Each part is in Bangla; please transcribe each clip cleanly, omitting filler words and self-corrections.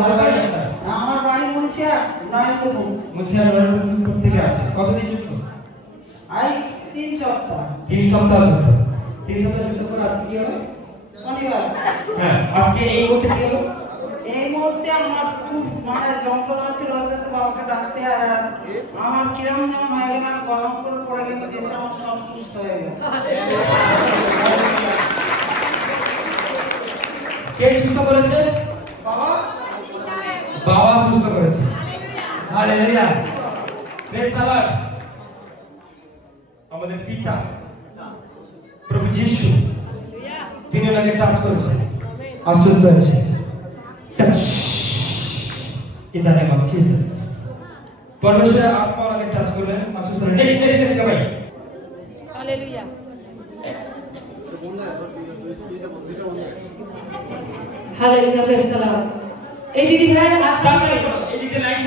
আমার বাড়ি মুন্সিয়া নয়নপুর। মুন্সিয়া নয়নপুর থেকে আছে। কতদিন যুক্ত? আই 3 সপ্তাহ। 3 সপ্তাহ যুক্ত। 3 সপ্তাহ যুক্ত করে আজকে কি হবে? শনিবার। হ্যাঁ, আজকে এই মুহূর্তে কি হলো? এই মুহূর্তে আমার খুব মানে যন্ত্রণা ছিল, বাবাকে ডাকতে, আর আমার কিরম যেন হয়ে গেল, গরম করে পড়ে গেছে, যেতে আমার সব সুস্থ হয়ে গেছে। কে সুস্থ করেছে? বাবা। বাবা সুস্থ করেছে। Hallelujah, praise the Lord. আমাদের পিতা প্রভু যিশু তিনি ওনাকে টাচ করেছেন, আর সুস্থ হয়েছে। In the name of Jesus. পরমেশ্বর আত্মা ওনাকে টাচ করলেন, আর সুস্থ হলেন। নেক্সট ভাই। Hallelujah. Hallelujah, praise the Lord. এই দিদি ভাই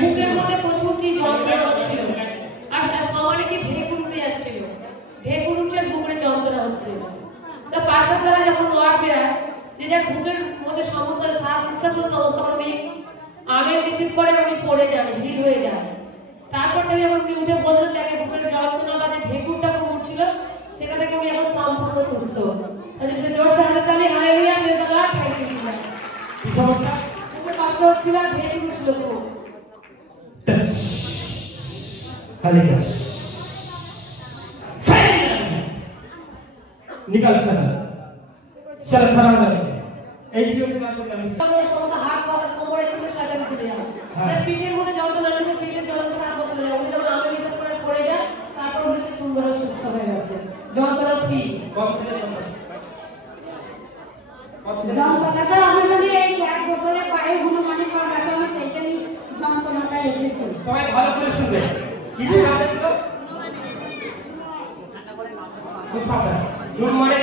বুকের মধ্যে প্রচুর কি যন্ত্রণা হচ্ছিল, আর সমানে কি ঢেকুর উঠে যাচ্ছিল, ঢেকুর উঠছে, বুকের যন্ত্রণা হচ্ছে। তো পাশের দ্বারা যখন ওয়ার্ড বেড়ায়, যে যার বুকের মধ্যে সমস্যা সমস্ত উনি আগে রিসিভ করেন, উনি পড়ে যান, ভিড় হয়ে যায়। তারপর থেকে যখন উনি উঠে বললেন তাকে বুকের যন্ত্রণা বা যে ঢেকুরটা খুব উঠছিল, সেটা থেকে উনি এখন সম্পূর্ণ সুস্থ। Hallelujah, praise the Lord. কি সমস্যা? কষ্ট হচ্ছিল, ঢেকুর উঠছিল খুব। हालेलुया। निकाल चला चल खड़ा हो जाए। এই ভিডিও কে বার করে আমি সমস্ত হাত পা কোমরে থেকে সাজানো চলে যায়। আর পিঠের মধ্যে যন্ত্রণা হচ্ছে, পিঠের যন্ত্রণা খারাপ চলে যায়। উনি যখন আমি বিশ্বাস করে পড়ে যায়, তারপর উনি সুন্দর সুস্থ হয়ে গেছে। যন্ত্রণা ফ্রি। যন্ত্রণাটা আমার মানে এই 1 বছরে পায়ে হনুমানের পা ব্যথা, আমার সেইটাই যন্ত্রণাটা এসেছে। সবাই ভালো করে শুনবে। কি যে কামড়ে ছিল? খুব সাবধান। হনুমানের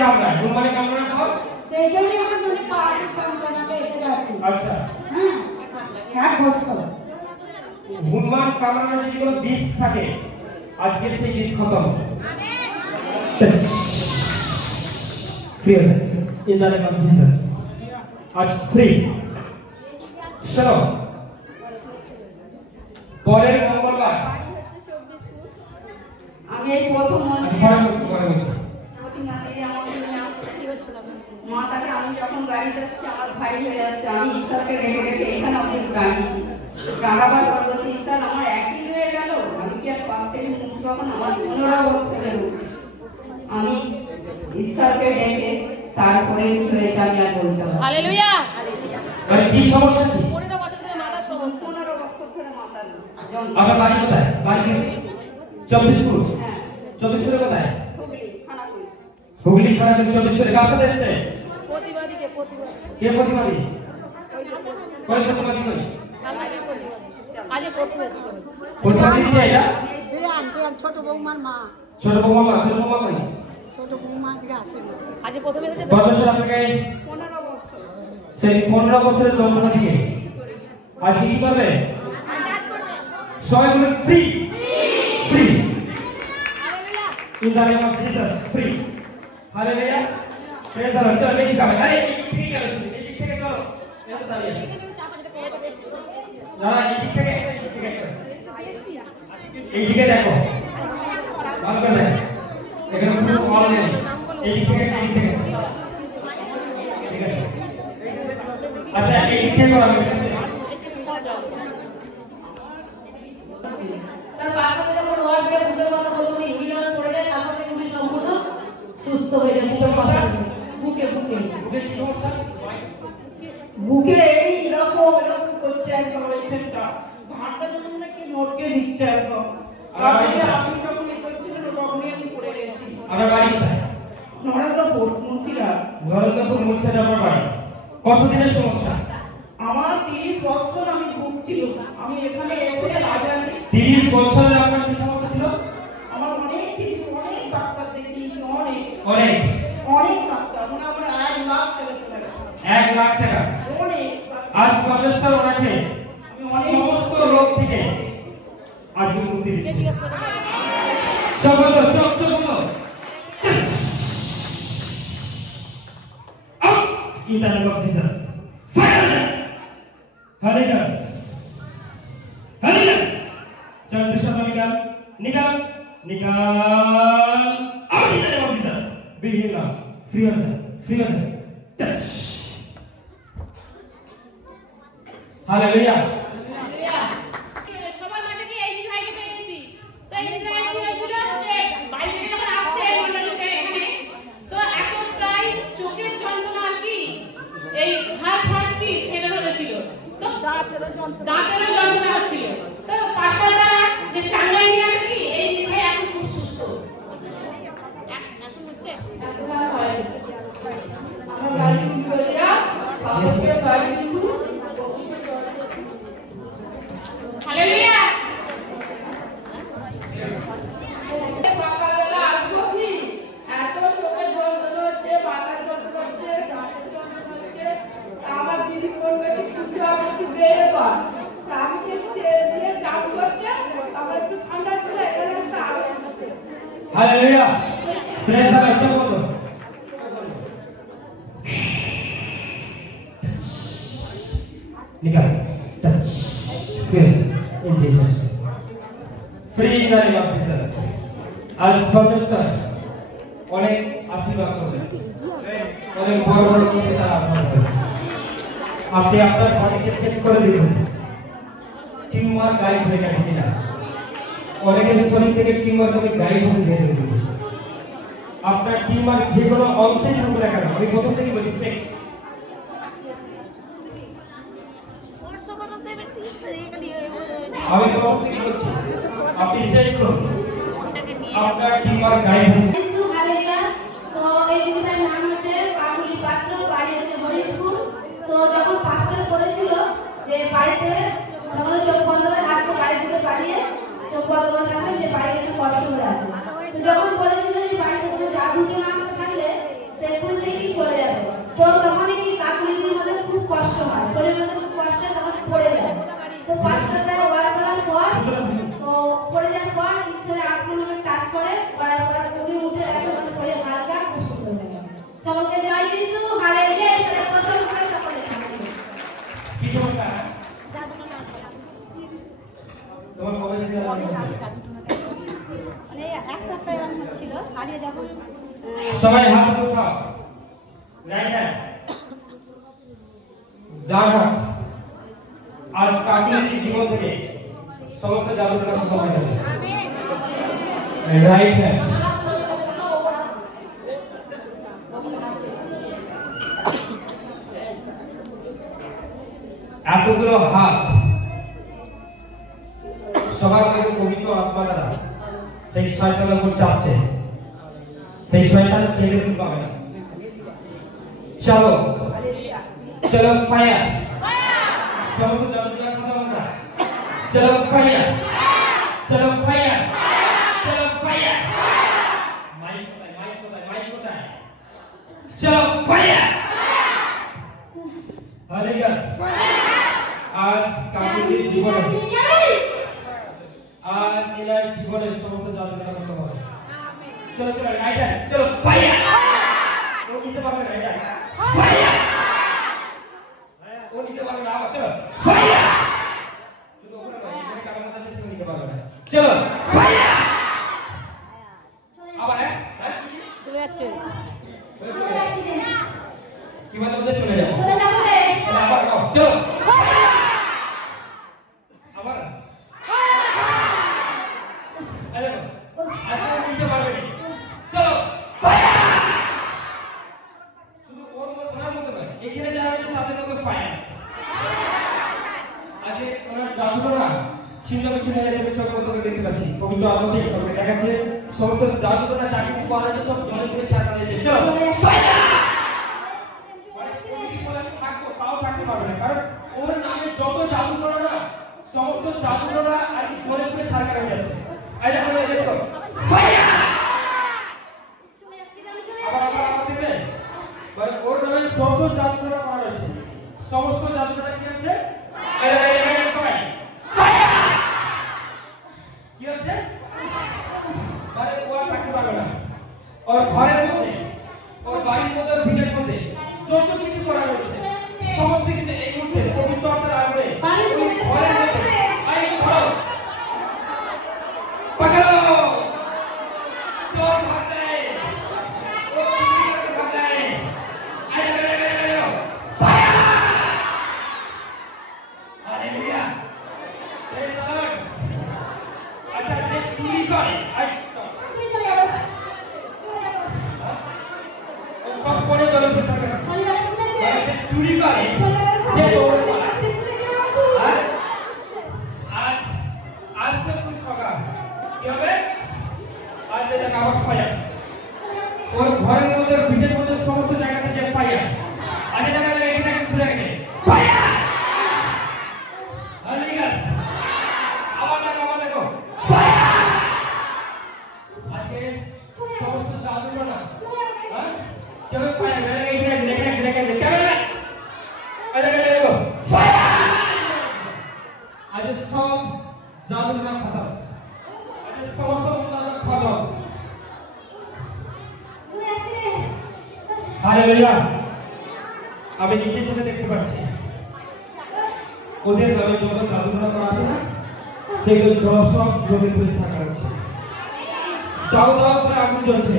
কামড়ানোর পর সেই জন্যই আমার মানে পায়ের যন্ত্রণাটা এসে যাচ্ছে। আচ্ছা, হ্যাঁ 1 বছর। হনুমান কামড়ানোর যদি কোনো বিষ থাকে, আজকে সেই বিষ খতম। Free in the name of Jesus. আজ ফ্রি। চলো, পরের মঙ্গলবার আমি এই প্রথম মাতাকে আমি যখন বাড়িতে আসছি, আমার ভারী হয়ে আসছে। আমি ঈশ্বরকে রেখে রেখে এখানে অব্দি দাঁড়িয়েছি। দাঁড়াবার পর বলছি, ঈশ্বর আমার একই হয়ে গেল, আমি কি আর পাপ থেকে মুক্তি পাবো না? আমার 15 বছরের আমি ঈশ্বরকে ডেকে তারপরে কি হয়েছে আমি আর বলতে পারবো। হালেলুয়া। মানে কি সমস্যা কি? 15 বছর ধরে মাথার সমস্যা। 15 বছর ধরে মাতার আপনার বাড়ি কোথায়? বাড়ি কি 24পুর? হ্যাঁ, 24পুরে কোথায়? হুগলি খানাকুল। হুগলি খানাকুল 24পুরে। কার সাথে এসেছে? প্রতিবাদীকে কে প্রতিবাদী? কোন প্রতিবাদী কই? আজ প্রতিবাদী করে প্রতিবাদী কে এটা? বেয়ান ছোট বৌমার মা। ছোট বৌমা কই? ছোট বৌমা আজকে আসেনি। আজ প্রথমে এসেছে। পরমেশ্বর আপনাকে 15 বছর সেই 15 বছরের যন্ত্রণা দিয়ে আজ কি করবে? সবাই বলুন free free in the name of Jesus. Free. Hallelujah, praise the Lord. চলো বেশি যাবে। আরে এই দিক থেকে চলো, এই দিক থেকে চলো। এত দাঁড়িয়ে আছে না, এই দিক থেকে এই দিকে দেখো, ভালো করে দেখো, এখানে কোনো কল নেই। এই দিক থেকে ঠিক আছে? আচ্ছা, এই দিক থেকে করো। তার পাশে যখন ওয়ার্ড বের বুকের কথা বলতে হিলান পড়ে যায়, তারপর থেকে উনি সম্পূর্ণ সুস্থ হয়ে যায়। বুকে বুকে বুকে কি সমস্যা? বুকে এই রকম করছে, একদম এইখানটা ঘাটটা যখন নাকি নড়কে দিচ্ছে একদম। আমি যখন করছিলাম তখনই আমি পড়ে গেছি। আমার বাড়ি কোথায়? নরেন্দ্রপুর মুন্সিগঞ্জ। নরেন্দ্রপুর মুন্সিগঞ্জ আমার বাড়ি। কতদিনের সমস্যা? আমার 30 বছর আমি ভুগছিল। আমি এখানে এসে রাজানি 30 বছরের আপনার কি সমস্যা ছিল? আমার অনেক কিছু, অনেক ডাক্তার দেখিয়েছি, অনেক অনেক অনেক ডাক্তার, মানে আমার 1 লাখ টাকা চলে গেছে। 1 লাখ টাকা। অনেক। আজ পরমেশ্বর ওনাকে আমি অনেক সমস্ত রোগ থেকে আজকে মুক্তি দিচ্ছে। চলো চলো চলো in the name of Jesus. Fire! Hallelujah. Hallelujah चल दूसरा निकाल निकाल निकाल अब निकाल और निकाल begin now free of touch hallelujah সবার মাঝে কি এই ভাইকে পেয়েছি তো এই ভাই কি হয়েছিল যে বাড়ি থেকে যখন আসছে মন্ডলীতে এখানে তো এত প্রায় চোখের যন্ত্রণা আর কি এই হাড় কি সেটা হয়েছিল তো দাঁতেরও যন্ত্রণা হচ্ছিল তো ডাক্তাররা যে চাঙ্গাই নিয়ে আর কি এই ভাই এখন খুব সুস্থ এখন হচ্ছে আমার বাড়ি ভিক্টোরিয়া আমাদের বাড়ি কিন্তু হালেলুয়া সকালবেলা আসবো কি এত চোখের যন্ত্রণা হচ্ছে মাথার যন্ত্রণা হচ্ছে দাঁতের যন্ত্রণা হচ্ছে আমার দিদি ফোন করছে কিছু আমার একটু বেড়ে কর আমি সে তেল দিয়ে চাপ করতে আমার একটু ঠান্ডা ছিল এখানে একটা আরো हालेलुया प्रेज द लॉर्ड चलो बोलो निकाल टच फिर इन Jesus free in the name of Jesus आज परमेश्वर অনেক আশীর্বাদ করবেন অনেক বড় বড় কিছু তারা আপনার আপনি আপনার বডিকে চেক করে দিবেন টিউমার গাইড হয়ে গেছে কিনা অনেকের শরীর থেকে টিউমার থেকে গাইড হয়ে গেছে আপনার টিউমার যে কোনো অংশে থাকুক না কেন আমি প্রথম থেকে বলছি চেক আমি প্রথম থেকে বলছি আপনি চেক করুন আপনার টিউমার গাইড হয়ে যিশু হালেলুয়া তো এই দিদিটার নাম হচ্ছে কাকুলি পাত্র বাড়ি হচ্ছে হরিশপুর তো যখন পাস্টার করেছিল যে বাড়িতে যখন চোখ বন্ধ করে হাত বাড়ি দিতে পারিয়ে চোখ বন্ধ করে রাখবেন যে বাড়ি কিছু কষ্ট করে আছে তো যখন বলেছিল যে বাড়িতে কোনো জাদু না থাকলে তো এক্ষুনি সেটি চলে যাবে তো তখনই কি কাকুলিদের মধ্যে খুব কষ্ট হয় শরীরের মধ্যে খুব কষ্ট হয় তখন পড়ে যায় তো পাস্টারটা ওয়ার করার পর তো পড়ে যাওয়ার পর ঈশ্বরের আত্মনামে কাজ করে করার পর উনি উঠে দেখে ওর শরীর হালকা খুব সুন্দর হয়ে গেছে সকলকে জয় যিশু হালেলুয়া ঈশ্বরের প্রশংসা করে সকলে কি সমস্যা তোমার কবে থেকে মানে এক সপ্তাহ এরকম হচ্ছিল হারিয়ে যখন সবাই হাত উঠাও রাইট হ্যান্ড ডান হাত আজ কাকুলির জীবন থেকে সমস্ত জাদুটা খতম হয়ে যাবে রাইট হ্যান্ড এতগুলো হাত সবার মধ্যে পবিত্র আত্মা দ্বারা সেই শয়তানের উপর চাপছে সেই শয়তান কেড়ে নিতে পাবে না চলো চলো ফায়ার সমস্ত জাদুটা খতম হয়ে যায় চলো ফায়ার চলো ফায়ার চলো ফায়ার মাইক কোথায় চলো ফায়ার হালেলুয়া আজ কাকুলির জীবনে आज इलाज জীবনে সমস্ত জাদুটা খতম হবে চলো চলো রাইট হ্যান্ড চলো ফায়ার ও নিতে পারবে রাইট হ্যান্ড ফায়ার ও নিতে পারবে না চলো ফায়ার শুধু ওখানে এখানে কারণ আছে শুধু নিতে পারবে না চলো ফায়ার আবার হ্যাঁ চলে যাচ্ছে কি মানে ওদের চলে যাবে চলে যাবো রে আবার চলো আবার আরে আজকে নিতে পারবে না চলো ফায়ার শুধু ওর ওনার মধ্যে নয় এখানে যারা আছে তাদের মধ্যে ফায়ার আজকে ওনার জাদুটা ছিন্ন বিচ্ছিন্ন হয়ে যাবে চোখ বন্ধ করে দেখতে পাচ্ছি পবিত্র আত্মাতে সঙ্গে দেখাচ্ছে সমস্ত জাদুটা যা কিছু পাওয়া যাচ্ছে সব জলে দিয়ে ছাড়া দিয়েছে চলো ফায়ার থাকবো তাও থাকতে পারবে না কারণ ওর নামে যত জাদু করা না সমস্ত জাদুটা আর কি জলে দিয়ে ছাড়া হয়ে যাচ্ছে আজ আমরা দেখো ফায়ার চলে যাচ্ছি আমি চলে আবার দেখবে মানে ওর নামে যত জাদুটা করা হয়েছে সমস্ত জাদুটা কি আছে ফায়ার কি আছে মানে ও আর থাকতে পারবে না ওর ঘরের মধ্যে ওর বাড়ির মধ্যে ভিটের মধ্যে যত কিছু করা হয়েছে সমস্ত কিছু এই মুহূর্তে পবিত্র আত্মার আগুনে आज सब जादूगरরা খতম आज সমস্ত মুনাফা খতম হালেলুয়া আমি নিজে চোখে দেখতে পাচ্ছি ওদের নামে যত জাদুগররা করা আছে না সেগুলো সব জমি পুড়ে ছাড়া হচ্ছে দাও দাও করে আগুন জ্বলছে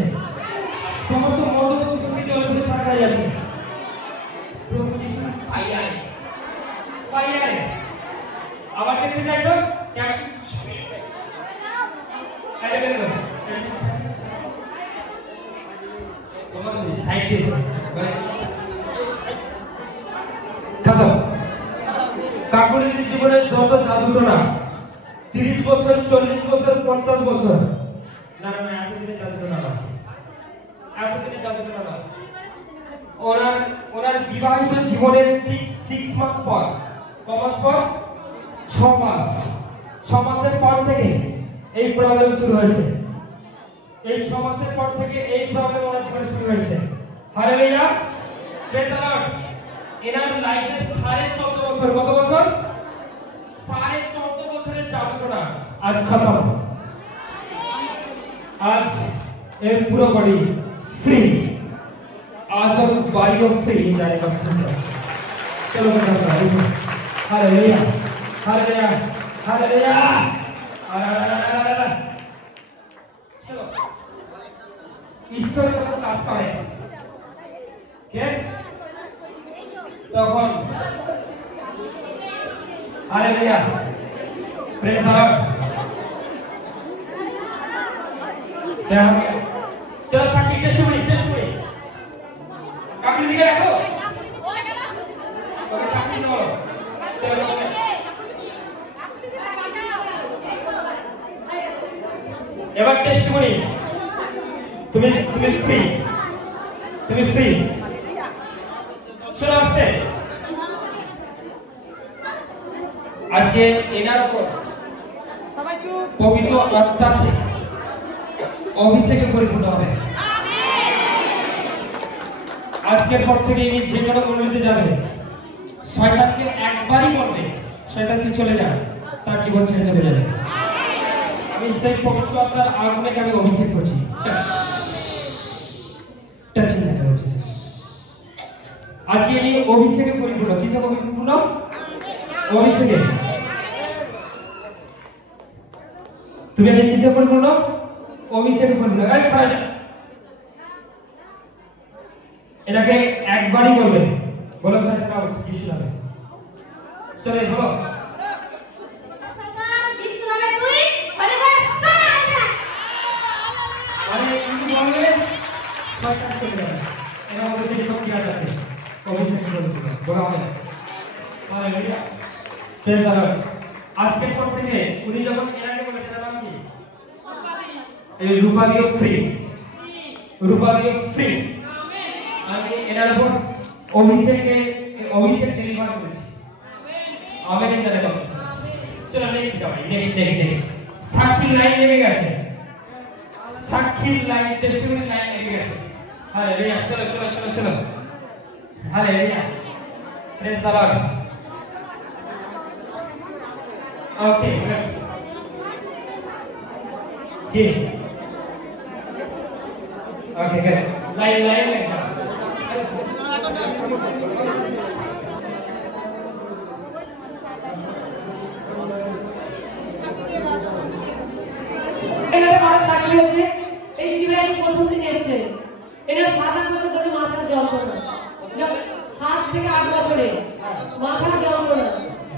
সমস্ত মদত শক্তি জলে পুড়ে ছাড়া যাচ্ছে প্রভু যিশু ফায়ার ফায়ার আবার দেখতে চাইছো কেন আরে বেরো তোমার সাইডে খতম কাকুরের জীবনে যত জাদুটনা 30 বছর 40 বছর 50 বছর না না এতদিনে জাদুটনা না এতদিনে জাদুটনা না ওনার বিবাহিত জীবনের ঠিক 6 মাস পর কমাস পর 6 মাসের পর থেকে এই প্রবলেম শুরু হয়েছে এই 6 মাসের পর থেকে এই প্রবলেম ওনার জীবনে শুরু হয়েছে হালেলুয়া প্রেজ দ্য লর্ড এনার লাইফে 14.5 বছর কত বছর 14.5 বছরের জাদুটনা আজ খতম आज এর পুরো বডি ফ্রি आज और बाडियो फ्री जाने का चलो हालेलुया हालेलुया हालेलुया चलो ঈশ্বর যখন কাজ করে কে তখন হালেলুয়া প্রেজ দ্য লর্ড चलो साकी टेस्टमनी काकी दिखे रखो ओके साकी नो चलो এবার টেস্টমনি তুমি ফ্রি চলো আসছে আজকে এনার উপর সবাই চুপ পবিত্র আত্মা থেকে অভিষেকে পরিপূর্ণ হবে আজকের পর থেকে ইনি যে কোনো মন্দিরে যাবে শয়তানকে একবারই বলবে শয়তান তুই চলে যা তার জীবন ছেড়ে চলে যাবে আমি সেই পবিত্র আত্মার আগুনে আমি অভিষেক করছি আজকে ইনি অভিষেকে পরিপূর্ণ কিসে পরিপূর্ণ অভিষেকে তুমি আজকে কিসে পরিপূর্ণ অভিষেকে পরিপূর্ণ এই খাওয়া যা এটাকে একবারই বলবে বলো স্যার কাউ কিছু না চলে বলো যিশু নামে তুই বলে যা আরে কিন্তু বলবে শয়তান চলে যাবে এর মধ্যে সেই শক্তি আছে অভিষেক করবে বলো আমাদের হালেলুয়া প্রেজ দ্য লর্ড আজকের পর থেকে উনি যখন এনাকে বলে তার নাম কি এই রূপালীয় ফ্রি আমি এনার উপর অভিষেক ডেলিভার করেছি amen in the name of চলো নেক্সট যাও নেক্সট সাক্ষীর লাইন লেগে গেছে সাক্ষীর লাইন টেস্টিমনি লাইন লেগে গেছে হালেলুয়া চলো hallelujah praise the Lord okay good okay good line like that এনারা কাজ সাক্ষী হচ্ছে এই দিদিভাই প্রথম থেকে এসেছে এনার 7-8 বছর ধরে মাথার যন্ত্রণা 7 থেকে 8 বছরে মাথার যন্ত্রণা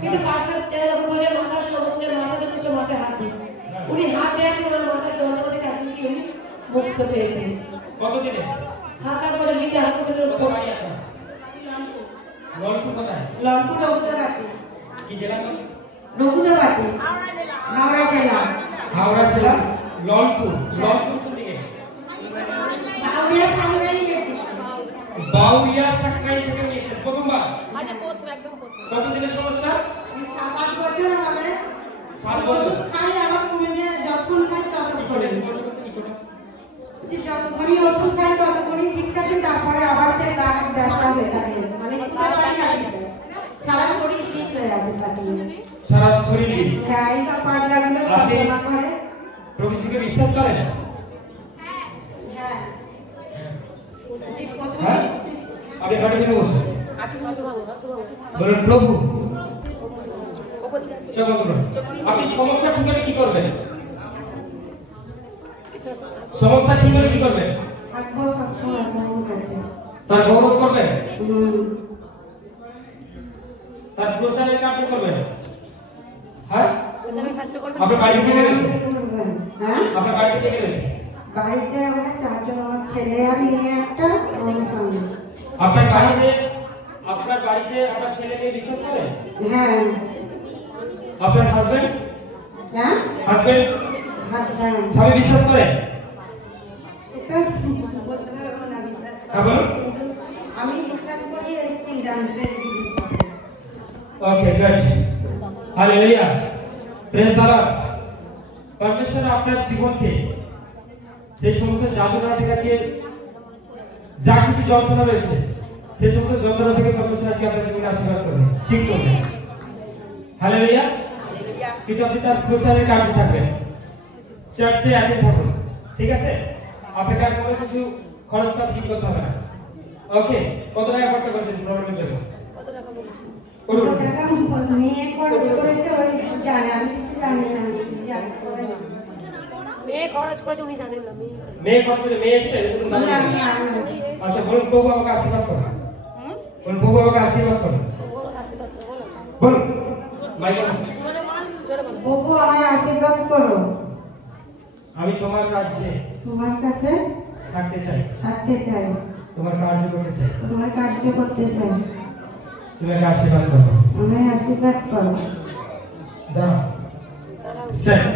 কিন্তু পাঁচটা যখন বলে মাথার সমস্যা মাথাতে কিছু মাথায় হাত দিই উনি হাত দেওয়ার পর মাথার যন্ত্রণা থেকে আসলে কি উনি মুক্ত পেয়েছেন কতদিনে 7-8 বছর থেকে 8 বছরের উপর লড়কু কোথায় লম্পুটা নকুদাবাটি কি জেলা নকুদাবাটি হাওড়া জেলা লড়কু থেকে বাউরিয়া সাকরাই থেকে নিয়েছেন প্রথমবার কতদিনের সমস্যা 7 বছর হবে 7 বছর খাই আবার কমে যখন খাই তখন করে যতক্ষণই ওষুধ খাই ততক্ষণই ঠিক থাকে তারপরে আবার সে গাছ ব্যস্ত হয়ে থাকে মানে সারা শরীর ঠিক হয়ে আছে থাকে সারা শরীর বিষ। হ্যাঁ, এইসব পাগলাগুলো আপনি যন্ত্রণা করে। প্রভু যিশুকে বিশ্বাস করেন? হ্যাঁ। হ্যাঁ? আপনি হাঁটু থেকে বসুন। বলুন প্রভু। চোখ বন্ধ করুন। আপনি সমস্যা ঠিক হলে কি করবেন? সমস্যা ঠিক হলে কি করবেন? থাকবো সবসময় আপনার কাছে। তার গৌরব করবেন, হুম। তার প্রচারের কার্য করবেন। হ্যাঁ, আপনার বাড়ি থেকে গেছে, হ্যাঁ, আপনার বাড়ি থেকে গেছে। বাড়িতে আমরা 4 জন, আমার ছেলে আর মেয়ে একটা, আমার স্বামী। আপনার বাড়িতে আপনার ছেলে মেয়ে বিশ্বাস করে? হ্যাঁ। আপনার হাজবেন্ড হ্যাঁ, হাজবেন্ড হ্যাঁ। স্বামী বিশ্বাস করে? এটা বলতে পারবো না বিশ্বাস করে। হ্যাঁ বলুন। আমি বিশ্বাস করি এসেছি জানতে। Okay, good. Hallelujah, praise the Lord. পরমেশ্বর আপনার জীবনকে সেই সমস্ত যাতনা থেকে, যা কিছু যন্ত্রণা রয়েছে সেই সমস্ত যন্ত্রণা থেকে পরমেশ্বর আজকে আপনার জীবনে আশীর্বাদ করবে, ঠিক করবে। হালেলুয়া। কিন্তু আপনি তার প্রচারের কাজে থাকবেন, চার্চে অ্যাটেন্ড থাকুন, ঠিক আছে? আপনাকে আর কোনো কিছু খরচ পাতি ঠিক করতে হবে না। ওকে, কত টাকা খরচা করেছেন প্রোগ্রামের জন্য? বলুন। মেয়ে করেছে, ওই জানে, আমি কিছু জানি না। মেয়ে খরচ করেছে উনি জানেন না। মেয়ে কত করে মেয়ে এসছে? আচ্ছা, বলুন প্রভু আমাকে আশীর্বাদ করুন। বলুন প্রভু আমাকে আশীর্বাদ করুন। বলুন মাইক অন। প্রভু আমায় আশীর্বাদ করো। আমি তোমার কাছে তোমার কাছে থাকতে চাই, থাকতে চাই, তোমার কার্য করতে চাই, তোমার কার্য করতে চাই। তুমি আমাকে আশীর্বাদ করো। আমায় আশীর্বাদ করো। দাঁড়াও, স্ট্যান্ড।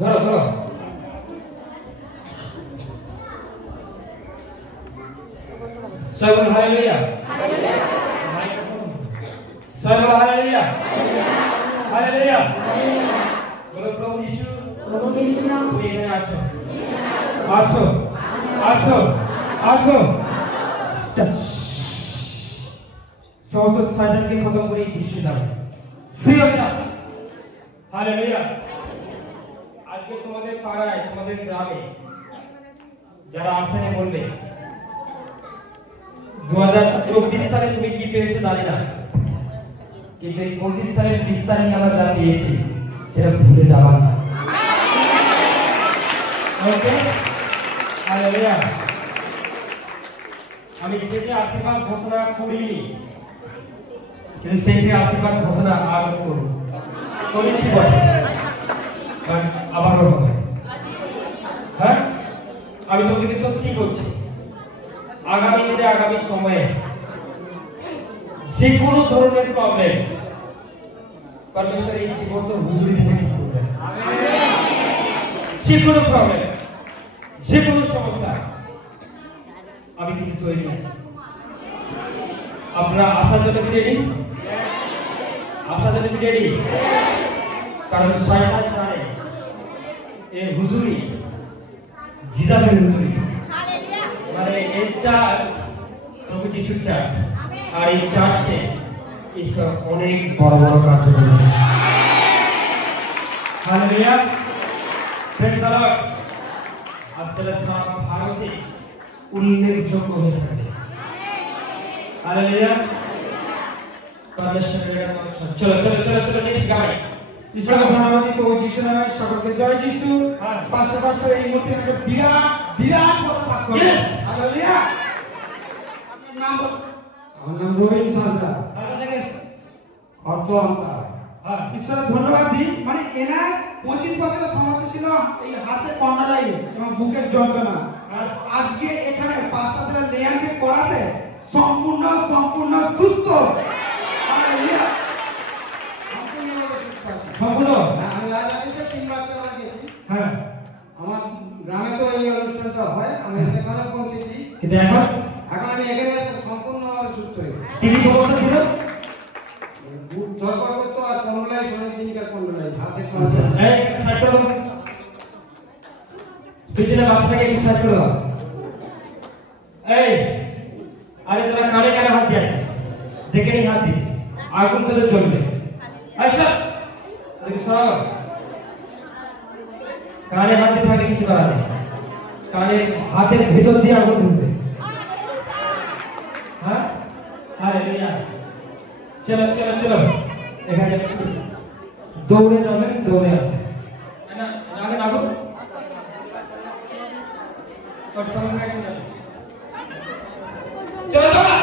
ধরো ধরো। সবাই বলুন হালেলুয়া। সবাই বলুন হালেলুয়া। হালেলুয়া। বলো প্রভু যিশু, প্রভু যিশু নাম তুমি এখানে আসো, আসো, আসো, আসো। সমস্ত শয়তানকে খতম করে যিশু নামে ফ্রি হয়ে যাও। হালেলুয়া। আজকে তোমাদের পাড়ায়, তোমাদের গ্রামে যারা আসেনি বলবে 2024 সালে তুমি কি পেয়েছো জানি না, কিন্তু এই 25 সালের 20 তারিখে আমরা যা পেয়েছি সেটা ভুলে যাবার না। ওকে, হালেলুয়া। আমি যে আশীর্বাদ ঘোষণা করিনি, কিন্তু সেই আশীর্বাদ ঘোষণা আরো করেছি বটে, আবার হবে। হ্যাঁ, আমি তোমাদেরকে সত্যি বলছি, আগামী দিনে, আগামী সময়ে যে কোনো ধরনের প্রবলেম পরমেশ্বর এই জীবন তো হুজুরি থেকে ঠিক করবে। যে কোনো প্রবলেম, যে কোনো সমস্যা, আমি কিন্তু তৈরি আছি। আপনারা আসার জন্য কি রেডি? আসার জন্য কি রেডি? কারণ শয়তান জানে এই হুজুরি জিসাসের হুজুরি, মানে এই চার্চ প্রভু যিশুর চার্চ, আর এই চার্চে ঈশ্বর অনেক বড় বড় কাজ করবে। Hallelujah, praise the Lord. আজকের সারা ভারতে উল্লেখযোগ্য হয়ে থাকে। হালেলুয়া। পরমেশ্বরের নাম। চলো চলো চলো চলো, নেক্সট গাই। ঈশ্বরের ধন্যবাদ দিই প্রভু যিশু নামে। সকলকে জয় যিশু। হ্যাঁ। পাঁচটা এই মুহূর্তে একটা বিরাট বিরাট বড় সাক্ষ্য। Yes! হালেলুয়া। আপনার নাম বলুন। আমার নাম রবীন সরকার, কোথা থেকে এসেছেন? অর্থ অন্তর। হ্যাঁ। ঈশ্বরের ধন্যবাদ দিই। মানে এনার 25 বছরের সমস্যা ছিল এই হাতে কর্নারাই এবং বুকের যন্ত্রণা, আর আজকে এখানে 5টা দিনের লেয়ারকে করাতে সম্পূর্ণ সুস্থ। হালেলুয়া। সম্পূর্ণ। আমি রাজনীতিতে 3 বছর আগে গেছি। হ্যাঁ। আমার গ্রামে তো এই অনুষ্ঠানটা হয়, আমি সেখানে পৌঁছেছি। কিন্তু এখন এখন আমি এখানে এসে সম্পূর্ণভাবে সুস্থ হয়েছি। কি সমস্যা ছিল? বুক ধরপড় করতো আর কন্ডলাই, শরীর দিনকার কন্ডলাই, হাতে সমস্যা। এই সাইড করে দাও। পিছনে বাচ্চাটাকে একটু সাইড করে দাও। এই আরে তোরা কানে কানে হাত দিয়ে আছিস, যেখানেই হাত দিস আগুন তোদের জ্বলবে। আচ্ছা কানে হাত দিয়ে থাকে কিছু করা নেই, কানে হাতের ভেতর দিয়ে আগুন ঢুকবে। হ্যাঁ আরে চলো চলো চলো, এখানে দৌড়ে যাবেন, দৌড়ে আসেন না আগে আগুন চলো চলো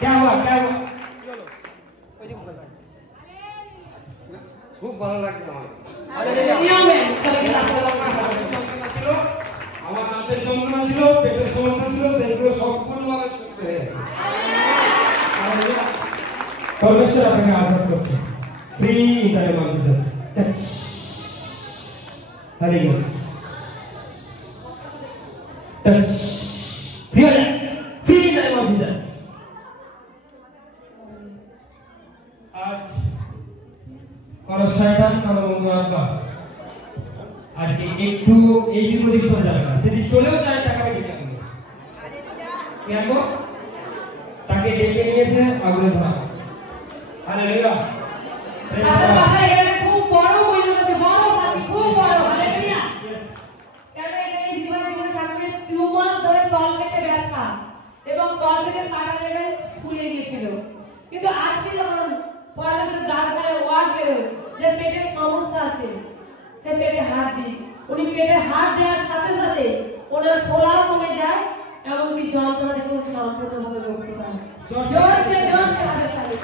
क्या हुआ খুব ভালো লাগছে আমার। আমার দাঁতের যন্ত্রণা ছিল, পেটের সমস্যা ছিল, সেগুলো সম্পূর্ণভাবে সুস্থ হয়ে গেছে। परमेश्वर अपने आशीर्वाद करते free in the name of Jesus. Hallelujah touch free in the name of Jesus. आज करो शैतान करो मुआका आज के एक टू एक भी कोई छोड़ जाएगा यदि चलेও যায় টাকা বেশি টাকা কেন তাকে ডেকে নিয়েছে আগুনে ধরা। हालेलुया আচ্ছা ভাই এটা খুব বড় মহিলাদের বড় সাথী খুব বড়। হালেলুয়া কেন এখানে জীবন জীবন থাকবে 2 মাস ধরে তল পেটে ব্যথা এবং তল পেটের কাটা জায়গায় ফুলে গিয়েছিল, কিন্তু আজকে যখন পরমেশ্বর দান করে ওয়ার্ড বেরোয় যে পেটের সমস্যা আছে সে পেটে হাত দিই, উনি পেটে হাত দেওয়ার সাথে সাথে ওনার ফোলাও কমে যায়, এমনকি যন্ত্রণা থেকে সম্পূর্ণভাবে মুক্তি পায়। জোরসে জোরসে হাতে তালি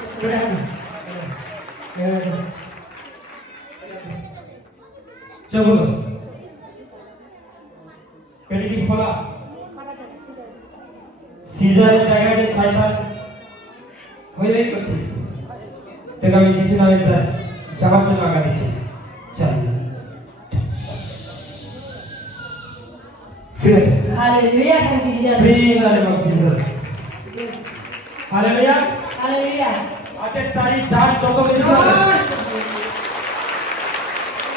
चलो पेट की खोला सीजर জায়গায় যে শয়তান হইলেই করছিস তোকে আমি যিশু নামে জবাব জন্য আগা দিচ্ছি। চল ঠিক আছে hallelujah thank you Jesus free in the name of Jesus. Hallelujah hallelujah আজের তারিখ যার যত বেশি হবে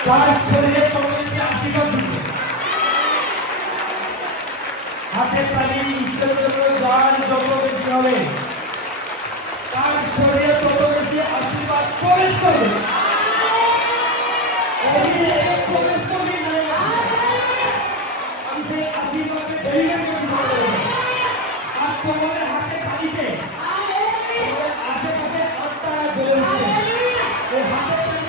তার শরীরের সমস্ত আশীর্বাদ দিচ্ছে। হাতের তালি ঈশ্বরের জন্য যার যত বেশি হবে তার শরীরে তত বেশি আশীর্বাদ প্রবেশ করবে। প্রবেশ করবে আমি সেই আশীর্বাদকে ডেলিভারি করতে পারবো। আর তোমাদের হাতে তালিতে আশেপাশে আত্মারা জ্বলে উঠছে। এই হাতের তালি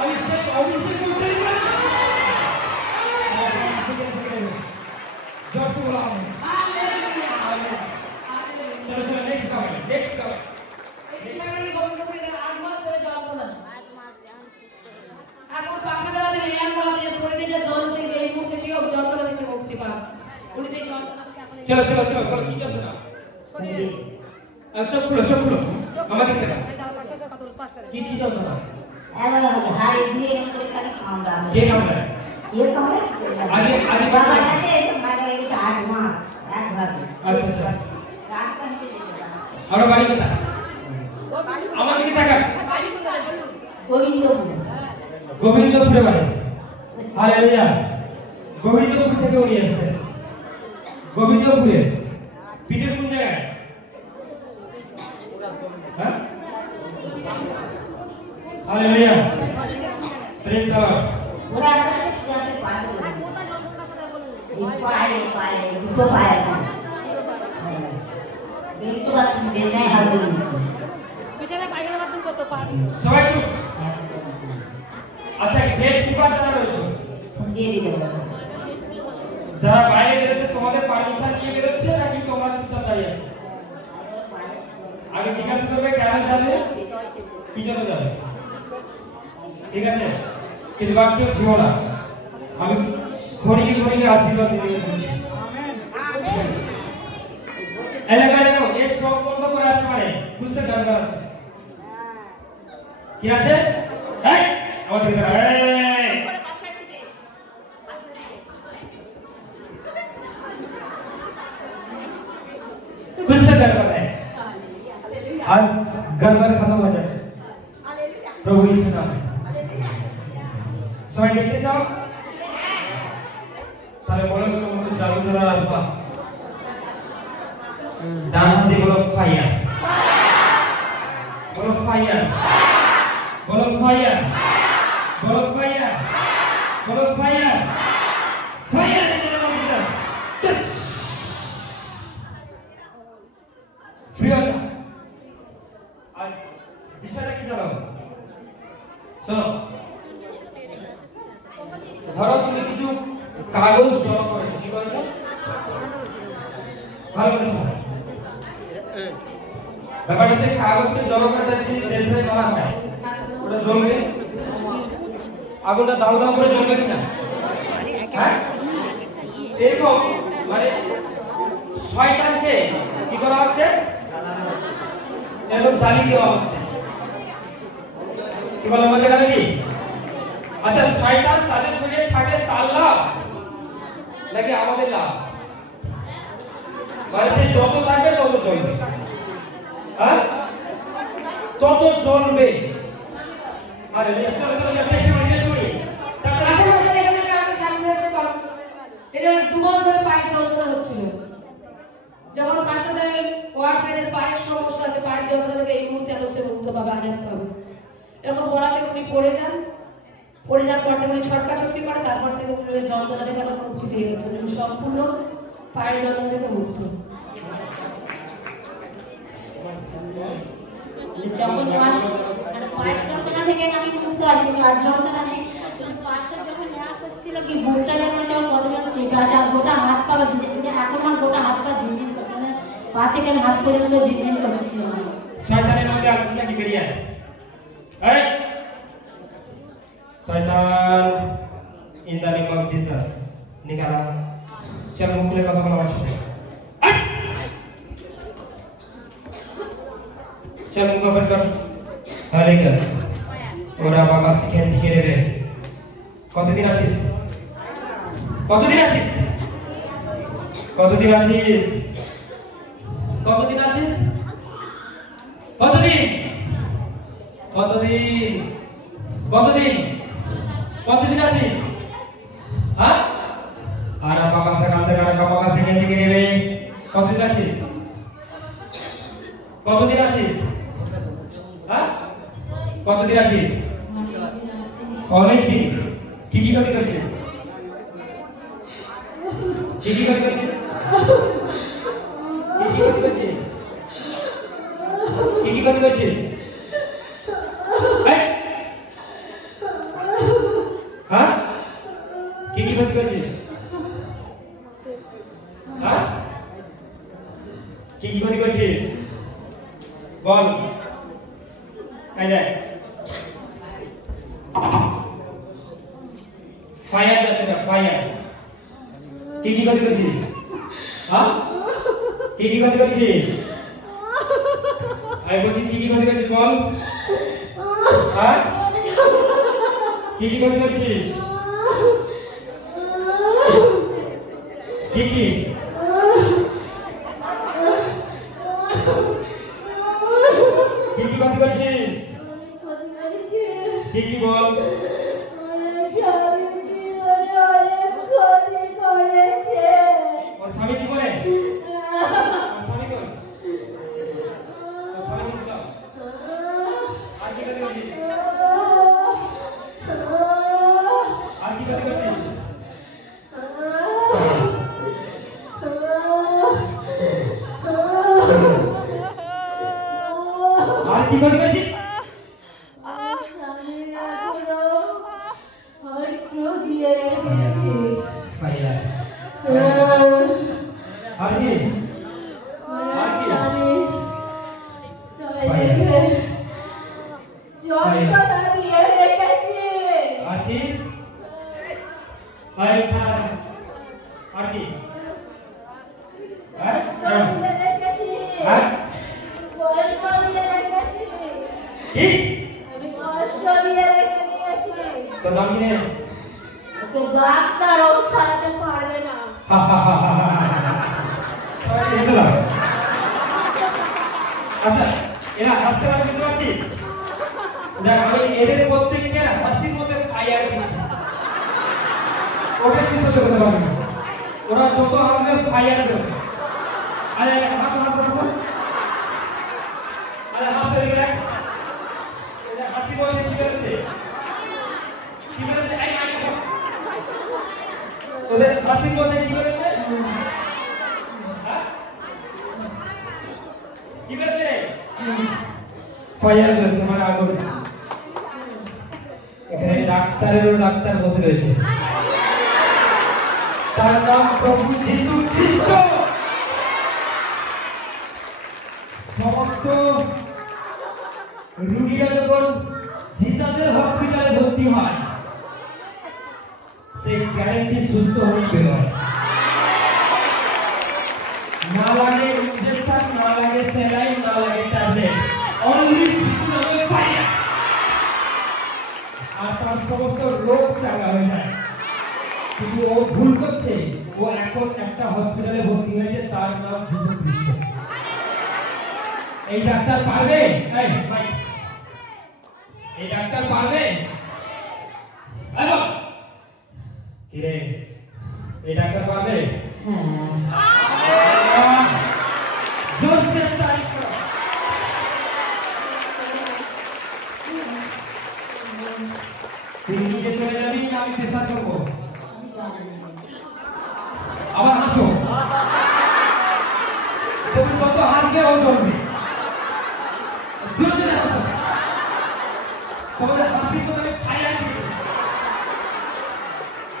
আমি সেই অভিষেক করতে জয় বলা হবে। চলো চলো নেক্সট কমেন্ট নেক্সট কমেন্ট এখন পাশে দাঁড়াতে রিয়ান বলে শরীরে যে জল থেকে এই মুখ থেকে যন্ত্রণা থেকে মুক্তি পায়। উনি সেই চলো চলো চলো বলো কি চলছে না চোখ খুলো আমাকে দেখা কি কি চলছে না हाय दिए हमरे खाली खाऊंगा কে কামড়া ये कमरे आगे आगे बाबा जाते हैं तो मैं ये 8 मास 8 भर আচ্ছা আচ্ছা रात का नहीं देगा আর বাড়ি কোথায় আমার দিকে তাকান গোবিন্দপুরে বাড়ি। হালেলুয়া গোবিন্দপুর থেকে উনি এসেছেন। গোবিন্দপুরে পিঠের কোন জায়গায় হ্যাঁ हालेलुया प्रेज द लॉर्ड पूरा जाते पाए दुखो पाए बिल्कुल देने हाजिर বিছানায় পায়খানা বাথরুম করতে পারি। সবাই চুপ। আচ্ছা গেট কিপার যারা রয়েছে দিয়ে দিবেন যারা বাইরে বেরোচ্ছে তোমাদের পারমিশন নিয়ে বেরোচ্ছে নাকি তোমরা চুপচাপ দাঁড়িয়ে আছো? আগে জিজ্ঞাসা করবে কেন যাবে কি জন্য যাবে, ঠিক আছে? কিন্তু বাক্য ছিল না, আমি ঘড়িকে আশীর্বাদ দিয়ে বলছি। এলাকায় দেখো এক সব বন্ধ করে আসতে পারে, বুঝতে দরকার আছে কি আছে? এই আমাদের বুঝতে से गड़बड़ है आज गड़बड़ खत्म हो जाए प्रभु यीशु नाम সবাই দেখতে চাও তাহলে বলো সমস্ত জাদু ধরার আলফা ডান হাতে বলো ফায়ার বলো ফায়ার বলো ফায়ার বলো ফায়ার বলো ফায়ার ফায়ার প্রিয় আজ বিষয়টা কি জানো শোনো ধরো তুমি কিছু কাগজ জমা করেছো কি করেছো ভালো করে শোনো ব্যাপারটা হচ্ছে কাগজকে জমা করে যদি দেশে করা হয় ওটা জ্বলবে আগুনটা দাউ দাউ করে জ্বলবে কিনা হ্যাঁ এরকম মানে শয়তানকে কি করা হচ্ছে এরকম জ্বালিয়ে দেওয়া হচ্ছে কি বলা হচ্ছে নাকি আচ্ছা শয়তান তাদের সঙ্গে থাকে তার লাভ নাকি আমাদের লাভ বাড়িতে যত থাকবে তত জ্বলবে হ্যাঁ তত জ্বলবে আরে চলো চলো একটা শুনি আশেপাশে এখানে একটা সামনে এসে কম এটা 2 বছর ধরে পায়ের যন্ত্রণা হচ্ছিল যখন পাশে ওয়ার্ডের পায়ের সমস্যা আছে পায়ের যন্ত্রণা থেকে এই মুহূর্তে এত সে মুক্ত পাবে আজাদ পাবে এরকম পড়াতে উনি পড়ে যাওয়ার পর থেকে উনি ছটকাছটকি করে তারপর থেকে উনি যন্ত্রণা থেকে আবার মুক্তি পেয়ে গেছেন উনি সম্পূর্ণ পায়ের যন্ত্রণা থেকে মুক্ত যখন পায়ের যন্ত্রণা থেকে আমি মুক্ত আছি আর যন্ত্রণা নেই পাঁচটা যখন নেওয়া হচ্ছিল কি বুকটা যখন কতটা ঠিক আছে আর গোটা হাত পা এখন আমার গোটা হাত পা ঝিনঝিন করছে না পা থেকে হাত পর্যন্ত ঝিনঝিন করছে শয়তানের মধ্যে আছে নাকি বেরিয়ে এই শয়তান in the name of Jesus নিকালা চলো মুখে কথা বলা আছে चल मुंह बंद कर हरे कर ওরা বাবা শিখেন দিকে রে কতদিন আছিস কতদিন আছিস কতদিন আছিস কতদিন আছিস কতদিন কতদিন কতদিন কতদিন আছিস হ্যাঁ আর বাবা সকাল থেকে আর বাবা শিখেন দিকে রে কতদিন আছিস কতদিন আছিস হ্যাঁ কতদিন আছিস অনেকদিন কি কি কাজ করছিস কি কি কাজ করছিস কি কি কাজ করছিস কি কি কাজ করছিস হ্যাঁ কি কি কাজ করছিস হ্যাঁ কি কি কাজ করছিস বল এই দেখ ফায়ার যাচ্ছে না ফায়ার কি কি কাজ করছিস হ্যাঁ কি কি কাজ করছিস আমি বলছি কি কি কাজ করছিস বল হ্যাঁ কি কি কাজ করছিস কি কি কি কি কাজ করছিস কি কি বল ওর স্বামী কি করে ওর স্বামী কই ওর স্বামী কি করে আর কি কাজ করছিস আর কি কাজ করছিস আর কি কাজ করছিস তো নাম কি রে ওকে ডাক্তার ও সারাতে পারবে না হা হা হা হা আচ্ছা এরা হাসতে পারে বুঝতে পারছিস? দেখ আমি এদের প্রত্যেককে হাসির মধ্যে ফায়ার দিচ্ছি, ওদের কিছু করতে পারবে না, ওরা যত হাসবে ফায়ার দেবে। আরে হাসো হাসো হাসো, আরে হাসো এরা, এরা হাসি বলে কি করেছে, কি করেছে? এই মাইক বল, ওদের হাসি বলে কি করেছে? কি করেছে? ফায়ার করেছে, মানে আগুন। এখানে ডাক্তারেরও ডাক্তার বসে রয়েছে, তার নাম প্রভু যীশু খ্রিস্ট। সমস্ত রোগীরা যখন জিসাসের হসপিটালে ভর্তি হয়, সে গ্যারান্টি সুস্থ হয়ে বেরোয়। না লাগে ইনজেকশন, না লাগে স্যালাইন, না লাগে ট্যাবলেট, অনলি যিশু নামে ফায়ার, আর তার সমস্ত রোগ চাঙ্গা হয়ে যায়। কিন্তু ও ভুল করছে, ও এখন একটা হসপিটালে ভর্তি হয়েছে, তার নাম যীশু খ্রিস্ট। এই ডাক্তার পারবে? এই ডাক্তার পারবে? কিরে এই ডাক্তার পারবে? জোরসে তারিফ করো। তুই নিজে চলে যাবি না আমি চেষ্টা করবো? আবার হাসো, তুমি কত হাসবে ও করবে। জোরে জোরে হাসো, তোমাদের হাসি তো আমি ফায়ার দিই।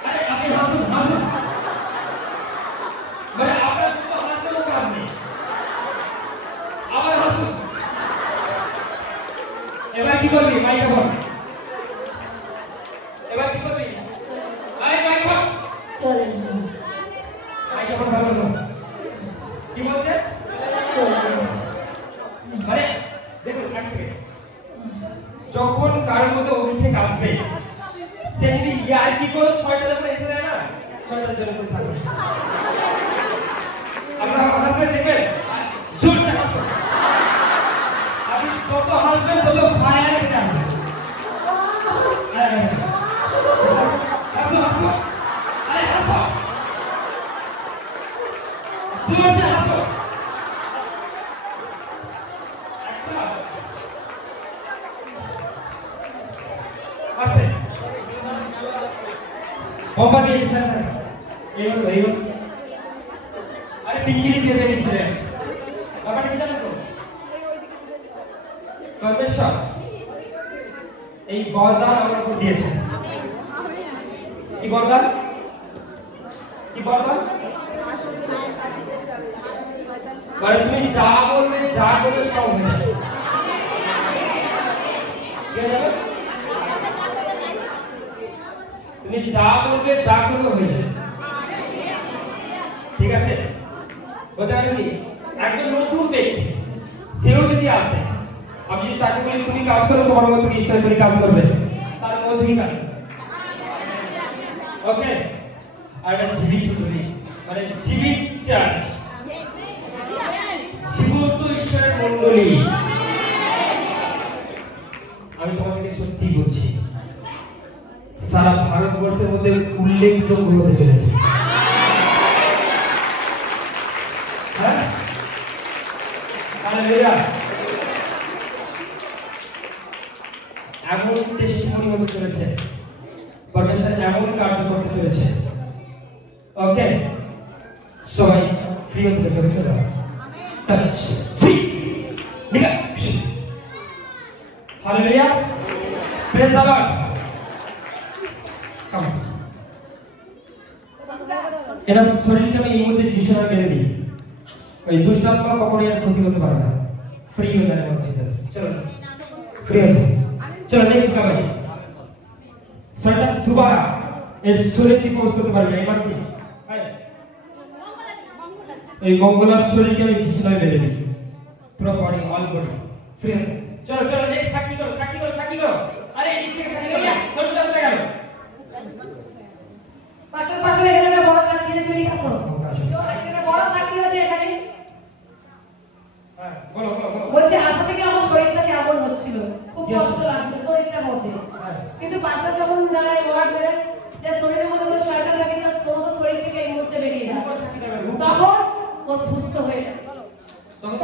আরে আপনি হাসুন হাসুন, মানে আপনার শুধু হাসতেও কাজ নেই। আবার হাসুন, এবার কি করবি? মাইকে বল, এবার কি করবি? আরে মাইকে বল, মাইকে বল, ভালো বল। কি বলছে? আরে দেখুন যখন কারোর মধ্যে অভিষেক আসবে, সে যদি ইয়ার কি করে 6টা করে এসে দেয় না, 6টার জন্য তো থাকবে। আপনারা কথা শুনে দেখবেন, জোরসে হাসো, আপনি কত হাসবেন তত ফায়ার এসে আসবে। হাসো হাসো, আরে হাসো, জোরসে হাসো। কোম্পানি আরে পিঙ্গিরি দিয়ে দিয়েছিলেন, ব্যাপারটা কি জানেন তো? পরমেশ্বর এই বরদান আমাকে দিয়েছে। কি বরদান? কি বরদান? মানে তুমি যা বলবে সব হয়ে যাবে। তুমি যা বলবে যা করবে হয়ে যাবে, ঠিক আছে? বোঝা গেল কি? একজন নতুন ব্যক্তি সেও যদি আসে, আমি যদি তাকে বলি তুমি কাজ করো, তোমার মতো তুমি ইচ্ছা করে কাজ করবে, তার মধ্যে ঠিক আছে, ওকে? আর একটা জীবিত ধরি, মানে জীবিত চার্চ, জীবন্ত ঈশ্বরের মন্ডলী। আমি তোমাদেরকে সত্যি বলছি, সারা ভারতবর্ষের মধ্যে উল্লেখযোগ্য হতে চলেছে। হ্যাঁ, এমন টেস্টিমনি হতে চলেছে, পরমেশ্বর এমন কার্য করতে চলেছে। ওকে, সবাই ফ্রি হতে চলেছে। টাচ ফ্রি, ঠিক আছে? Hallelujah, praise the Lord. এরা শরীরকে আমি এই মধ্যে যিশুর নামে মেরে দিই, ওই দুষ্টাত্মা কখনোই আর ক্ষতি করতে পারে না। ফ্রি হয়ে যাবে জিসাস। চলো ফ্রি আছে, চলো নেক্সট কামাই। শরীরটা দুবার এর শরীর কি পোস্ট করতে পারবে এবার কি? এই মঙ্গলার শরীরকে আমি যিশুর নামে মেরে দিই, পুরো বডি, অল বডি ফ্রি আছে। চলো চলো নেক্সট সাক্ষী করো, সাক্ষী করো, সাক্ষী করো। আরে এই দিক থেকে সাক্ষী করো, শরীরটা কোথায় গেল? পাশে এখানে বড় সাক্ষী আছে, তুমি লিখো তো। এখানে বড় সাক্ষী আছে এখানে। হ্যাঁ বলো বলো বলো। বলছে আসা থেকে আমার শরীরটা কেমন হচ্ছিল, খুব কষ্ট লাগছে শরীরটার মধ্যে। কিন্তু পাশে যখন দাঁড়ায় ওয়ার্ড বেড়ে যে শরীরের মধ্যে কোনো শয়তান থাকে তার সমস্ত শরীর থেকে এই মুহূর্তে বেরিয়ে যায়, তখন ও সুস্থ হয়ে যায়। তখন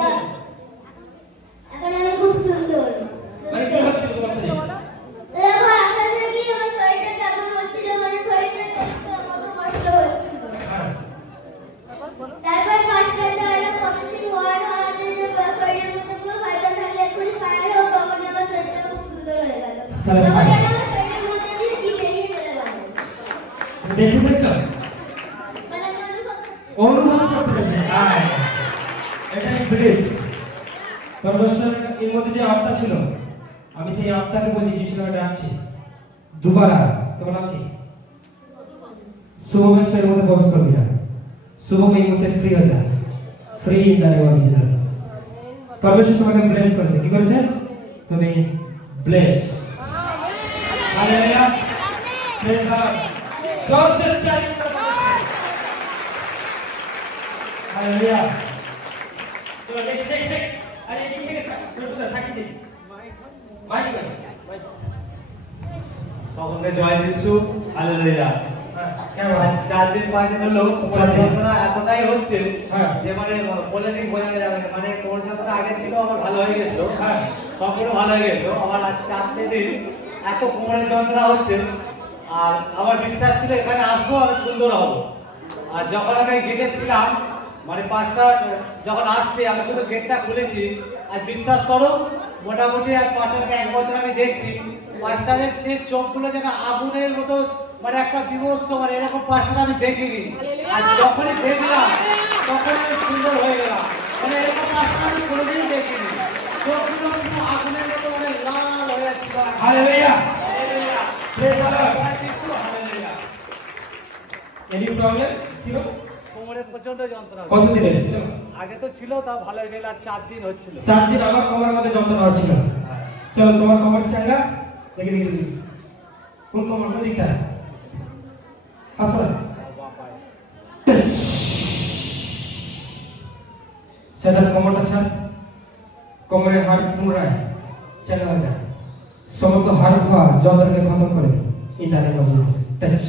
এখন আমি খুব সুন্দর। মানে কি হচ্ছিল তোমার সাথে? দেখো আসার থেকে আমার শরীরটা কেমন হচ্ছিল, মানে শরীরটা দেখতে কত কষ্ট হচ্ছিল। তারপর কষ্টের দ্বারা প্রসেসিং ওয়ার্ড হওয়াতে যে শরীরের মধ্যে কোনো শয়তান থাকলে এখনই ফায়ার হোক, তখন আমার শরীরটা খুব সুন্দর হয়ে গেল। তখন আমার শরীরের মধ্যে দিয়ে কি বেরিয়ে চলে গেল। দেখেছো? মানে অনুভব করতে পারছি। হ্যাঁ এটাই ব্রেথ। পরমেশ্বর এর মধ্যে যে আত্মা ছিল, আমি সেই আত্মাকে বলি যিশুকে ডাকছি দুবার। তোমার নাম কি? শুভমেশ্বরের মধ্যে প্রবেশ করবি না। শুভম এই মুহূর্তে ফ্রি হয়ে যায়, free in the name of Jesus. পরমেশ্বর তোমাকে ব্লেস করেছে। কি করেছে? তুমি bless. Hallelujah, praise God. God is timing. Hallelujah. চলো নেক্সট। আরে এই থেকে ছোটটা সাক্ষী দিই। মাইক ভাই সকলকে জয় যিশু। হালেলুয়া। কেমন? 4 দিন 5 দিন হলো কোমর যন্ত্রণা এতটাই হচ্ছে হ্যাঁ। যে মানে বলে ঠিক বোঝানো যাবে না। মানে কোমর যন্ত্রণা আগে ছিল, আবার ভালো হয়ে গেছিল। হ্যাঁ, সম্পূর্ণ ভালো হয়ে গেছিল। আবার আজ 4 দিন এত কোমরের যন্ত্রণা হচ্ছে। আর আমার বিশ্বাস ছিল এখানে আসবো আর সুন্দর হবো। আর যখন আমি গেটে ছিলাম, মানে 5টা যখন আসছে, আমি শুধু গেটটা খুলেছি, আর বিশ্বাস করো মোটামুটি আর 5 থেকে 1 বছর আমি দেখছি পাঁচটারের যে চোখগুলো যেন আগুনের মতো, মানে একটা বিভৎস, মানে এরকম পাঁচটা আমি দেখিনি। আর যখনই দেখলাম তখন আমি সুন্দর হয়ে গেলাম। মানে এরকম পাঁচটা আমি কোনোদিনই দেখিনি। চোখগুলো কিন্তু আগুনের মতো মানে লাল হয়ে যাচ্ছিল। Hallelujah. Hallelujah. Praise God. Hallelujah. Any problem ছিল? কোমরে প্রচন্ড যন্ত্রণা হচ্ছে। কতদিনের? আগে তো ছিল, তাও ভালো হয়ে গেল। আর 4 দিন হচ্ছিল। 4 দিন আমার কোমরের মধ্যে যন্ত্রণা হচ্ছিল। চলো তোমার কোমর চাঙ্গা দেখে দেখি। কোন কোমর কোন দিকটা? আসলে সেটা কোমরটা ছাড়। কোমরের হাড় পুনরায় চাঙ্গা হয়ে যায়। সমস্ত হাড় খাওয়া যন্ত্রণাকে খতম করে ইন্টারনেট অবস্থা touch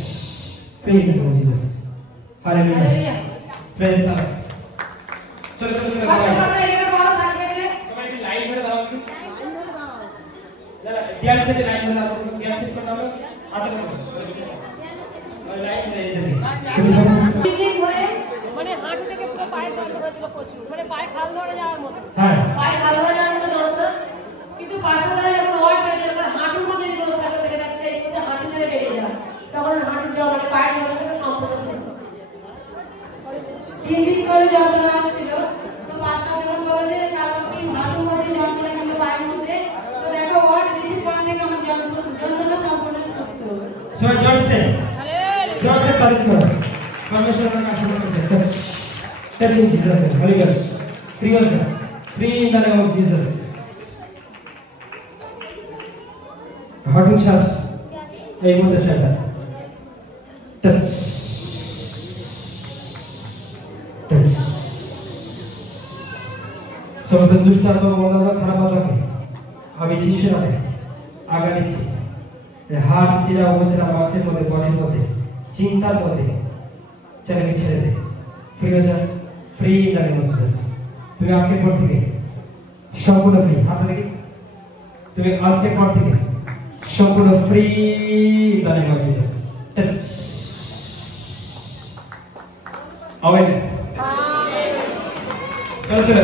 praise Jesus. Hallelujah. Hallelujah. Praise God. চলো চলো চলো পাশে সবাই। পাশে এখানে বড় সাজিয়েছে। সবাই একটু লাইন ধরে দাও একটু। যারা জ্ঞান থেকে লাইন ধরে দাও, জ্ঞান সেট করতে হবে। হাতে ধরো। ওই লাইন ধরে এই দিকে। দিন ধরে মানে হাঁটু থেকে পুরো পায়ের যন্ত্রণা ছিল প্রচুর, মানে পায়ে খাল ধরে যাওয়ার মতো। হ্যাঁ। পায়ে খাল ধরে যাওয়ার মতো যন্ত্রণা। কিন্তু পাশে দাঁড়িয়ে যখন ওয়ার্ড বেড়ে যায়, হাঁটুর মধ্যে যেগুলো সাথে থেকে যাচ্ছে, এই যে হাঁটু ছেড়ে বেরিয়ে যায়, তখন হাঁটু যাওয়া মানে পায়ের যন্ত্রণা সম্পূর্ণ সুস্থ। 3 দিন ধরে যন্ত্রণা ছিল। তো বাচ্চা যখন বলে যে কারণ কি হাঁটুর মধ্যে যন্ত্রণা কিন্তু পায়ের মধ্যে, তো দেখো ওয়ার্ড রিসিভ করা থেকে আমার যন্ত্রণা সম্পূর্ণ সুস্থ। সবাই জোরসে জোরসে তারিফ করো। পরমেশ্বরের কাছে করতে থ্যাংক ইউ জিসাস। হরি গড। ফ্রি হয়ে যাও, free in the name of Jesus. হাঁটু ছাড় এই মুহূর্তে সেটা টাচ টাচ। সমস্ত দুষ্ট আত্মা বন্ধুরা খারাপ আত্মাকে আমি যিশু নামে আজ্ঞা দিচ্ছি। হাত শিরা অবসরা মাসের মধ্যে, বডির মধ্যে, চিন্তার মধ্যে ছেলেকে ছেড়ে দে। ফ্রি হয়ে যায়, free in the name of Jesus. তুমি আজকের পর থেকে সম্পূর্ণ ফ্রি। হাতে দেখি। তুমি আজকের পর থেকে সম্পূর্ণ free in the name of Jesus. Amen. চলো চলো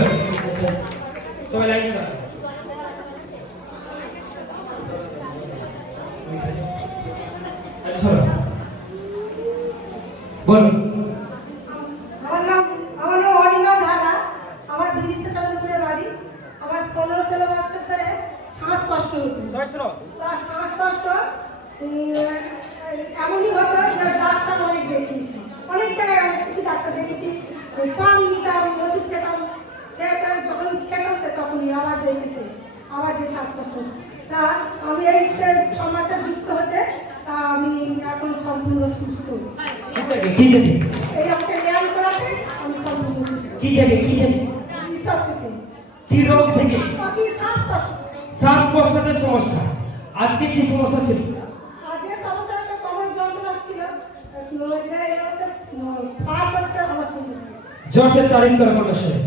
সবাই লাইন দাও। চলো বলো। আমার নাম অনিমা ধারা। আমার দিদিতে চন্দ্রপুরের বাড়ি। আমার 15-16 বছর ধরে শ্বাস কষ্ট হতো। সবাই শোনো। তার শ্বাস কষ্ট এমনই হতো যে ডাক্তার অনেক দেখিয়েছি, অনেক জায়গায় অনেক কিছু ডাক্তার দেখেছি। পানি নিতাম, ওষুধ খেতাম, খেতাম, যখন খেতাম তখনই আবার দেখেছে, আবার যে শ্বাসকষ্ট। তা আমি এই 6 মাসে যুক্ত হতে, তা আমি এখন সম্পূর্ণ সুস্থ। কি জানি এই আমাকে ব্যায়াম করাতে আমি সম্পূর্ণ সুস্থ। কি জানি ঈশ্বর থেকে চিরোগ থেকে অতি স্বাস্থ্য শ্বাস প্রশ্বাসের সমস্যা। আজকে কি সমস্যা ছিল? আজকে সমস্যা একটা কোমর যন্ত্রণা ছিল, পা করতে আমার ছিল। জোরসে তারিফ করে পরমেশ্বর।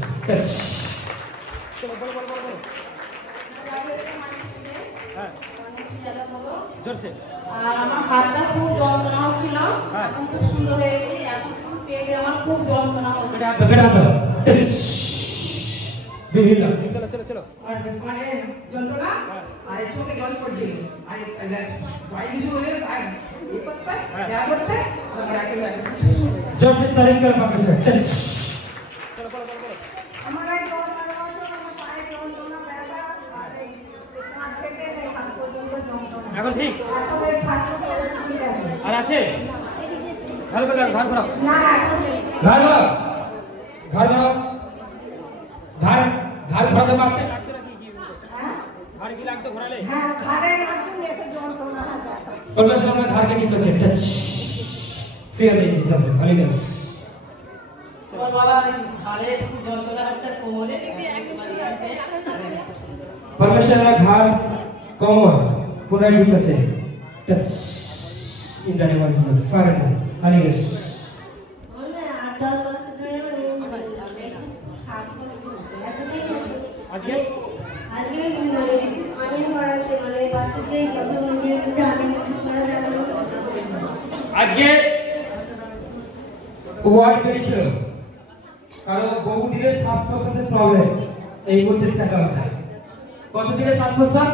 জোরসে। আর আমার হাতটা খুব যন্ত্রণা হচ্ছিল, এখন খুব সুন্দর হয়েছে। এখন খুব পেটে আমার খুব যন্ত্রণা হচ্ছে। বিভিন্ন আর মানে যন্ত্রণা আর চোখে জল পড়ছিল, আর বাইরে কিছু হলে আর এই করতে যা করতে আমার একেবারে জোরসে তারিফ করে পরমেশ্বর। আমার এই যন্ত্রণা হতো, আমার পায়ে যন্ত্রণা, ব্যথা, আর এই কাঁধ থেকে এই হাত পর্যন্ত যন্ত্রণা। এখন ঠিক এখন এই হাতটা ঠিক আছে। আর আছে? ভালো করে ঘর ঘোরাও, না এখন নেই। ঘর ঘোরাও, ঘর ঘোরাও, ঘর ঘর ঘোরাতে পারতে? হ্যাঁ ঘর কি লাগতো ঘোরালে? হ্যাঁ ঘাড়ে রাখুন, এসে যন্ত্রণা হয় ব্যথা। পরমেশ্বর আমরা ঘরকে ঠিক করছে। টাচ ফিয়ার দিয়েছি সব ভালো গেছে। আমার বাবা ঘাড়ে যন্ত্রণা হচ্ছে, কোমরে একেবারে আছে। পরমেশ্বর আমরা ঘর কোমর পুরাই ঠিক করছে। টাচ ইন্দ্রাণী ওয়ান ফায়ার ভালো গেছে। আজকে আজকে ওয়ার্ড বেরিয়েছিল, কারণ বহুদিনের শ্বাস প্রশ্বাসের প্রবলেম এই মুহূর্তে চাকা মাথায়। কতদিনের শ্বাস প্রশ্বাস?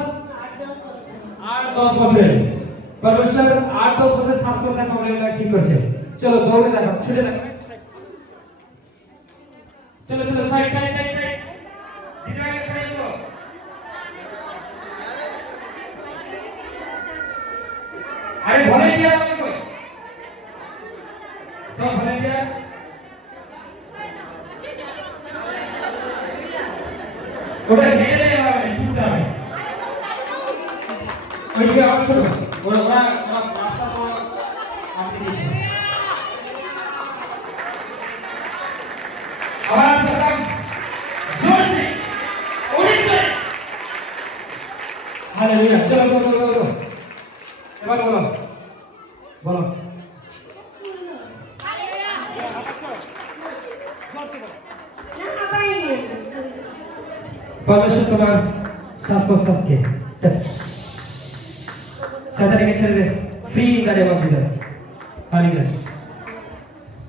8-10 বছরের। পরমেশ্বর 8-10 বছরের শ্বাস প্রশ্বাসের প্রবলেমটা ঠিক করছে। চলো দৌড়ে দেখো, ছুটে দেখো, চলো চলো সাইড সাইড সাইড সাইড দিদাকে সাইড করো। আরে ভলেন্টিয়ার আমাকে কই? সব ভলেন্টিয়ার ওটা হেরে দেবে, হবে ছুটতে হবে। ওইদিকে আবার ছোট ওরা ওরা রাস্তা তো আপনি দিয়েছেন। আবার সবাই জোরে ওড়িয়ে হালেলুয়া। চলো চলো চলো চলো এবার বলো বলো। পরমেশ্বর তোমার শ্বাস প্রশ্বাসকে সাঁতারে ছেড়ে free in the name of Jesus. Hallelujah.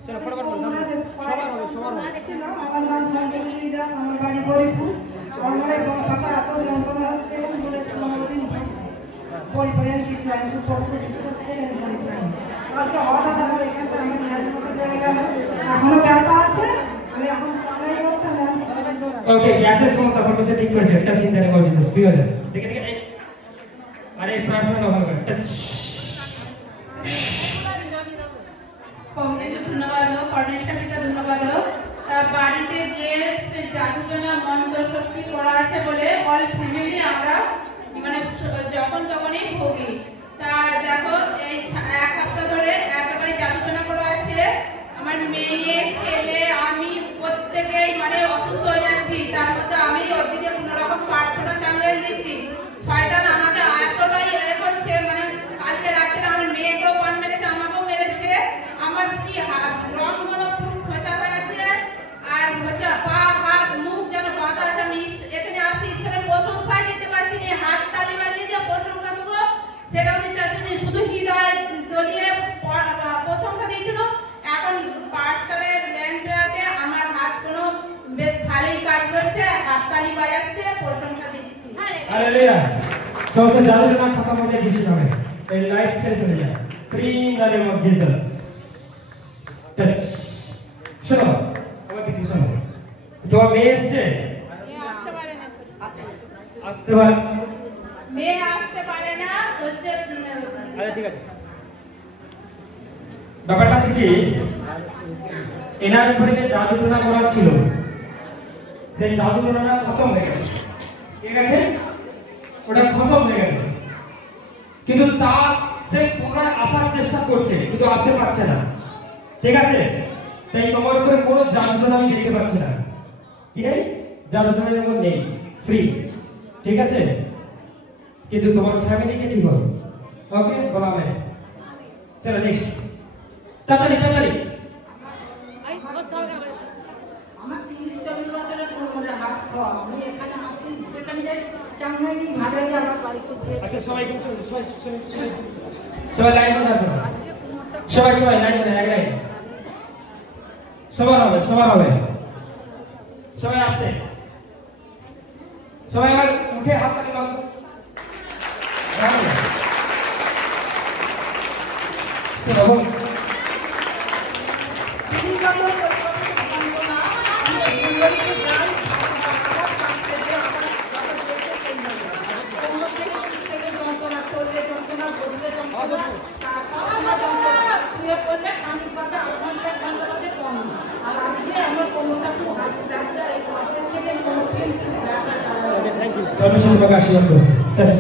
চলো ফটাফট বলো, সবার হবে সবার হবে। আমার নাম সঞ্জয় দাস, আমার বাড়ি হরিপুর। আমার বাবা এত যন্ত্রণা হচ্ছে বলে কোনোদিন পরিবারে কিছু আমি খুব পড়তে বিশ্বাস করে কালকে হঠাৎ আমার এখানটা আমার ম্যাচ মতো হয়ে গেল, এখনো ব্যথা আছে। আমি এখন সামলাই করতাম, ওকে গ্যাসের সমস্যা পরমেশ্বর ঠিক করেছে। একটা চিন্তা নেই করে দিতে হয়ে যায়। ঠিক আছে ঠিক আছে। আরে প্রার্থনা ভালো করে টাচ। কমিটিকে ধন্যবাদ, কর্ণেশ্বরীকে ধন্যবাদ। বাড়িতে যে জাদুটনা মন্ত্র শক্তি করা আছে বলে অল ফ্যামিলি আমরা মানে যখন তখনই ভোগী। তা দেখো এই 1 সপ্তাহ ধরে একেবারে জাদুটনা করা আছে। আমার মেয়ে ছেলে আমি প্রত্যেকেই মানে অসুস্থ হয়ে যাচ্ছি। তার মধ্যে আমি ওদিকে কোনো রকম প্রার্থনা চালিয়ে দিচ্ছি। শয়তান আমাকে এতটাই করছে, মানে কালকে রাতে আমার মেয়েকেও পান মেরেছে, আমাকেও মেরেছে। আমার কি রংগুলো খুব খোঁচা হয়ে আছে, আর খোঁচা পা হাত মুখ যেন বাঁধা আছে। আমি এখানে আসছি ঈশ্বরের প্রশংসায় দিতে পারছি না, হাত তালি বাজিয়ে যে প্রশংসা দেবো সেটাও দিতে পারছি না। শুধু হৃদয় দলিয়ে প্রশংসা দিয়েছিল। এখন পার্টারের ল্যান্ডটাতে আমার হাত কোনো বেশ ভালোই কাজ করছে, হাত তালি বাজাচ্ছে, প্রশংসা দিচ্ছি। হালেলুয়া। সবকে জাদুটনা খতম হয়ে গেছে যাবে, এই লাইফ ছেড়ে চলে যায়। Free in the name of Jesus. Touch. শোনো আমার কিছু শোনো, তোমার মেয়ে এসছে? আসতে পারে না, আসতে পারে মেয়ে আসতে পারে না হচ্ছে। আচ্ছা ঠিক আছে। ব্যাপারটা হচ্ছে কি, এনার উপরে যে জাদুটনা করা ছিল সেই জাদুটনাটা খতম হয়ে গেছে। ঠিক আছে, ওটা খতম হয়ে গেছে, কিন্তু তার সে পুনরায় আসার চেষ্টা করছে কিন্তু আসতে পারছে না। ঠিক আছে, তাই তোমার উপরে কোনো জাদুটনা আমি দেখতে পাচ্ছি না। ঠিক আছে, যারা তোমার উপর নেই ফ্রি, ঠিক আছে? কিন্তু তোমার ফ্যামিলিকে ঠিক হবে। ওকে, বলা হবে। চলো নেক্সট, তাড়াতাড়ি তাড়াতাড়ি। আমার 30-40 বছরের পুরো হাত খাওয়া, আমি এখানে আসি যেখানে যাই চাংমাই ভাড়া হয়ে আমার বাড়িতে দিয়ে। আচ্ছা সবাই সবাই লাইন করে থাকো, সবাই লাইন করে এক লাইন, সবার হবে সবাই আসতে, সবাই আর উঠে হাত পাতে লাগাও। চলো বল। परमेश्वर का आशीर्वाद करो।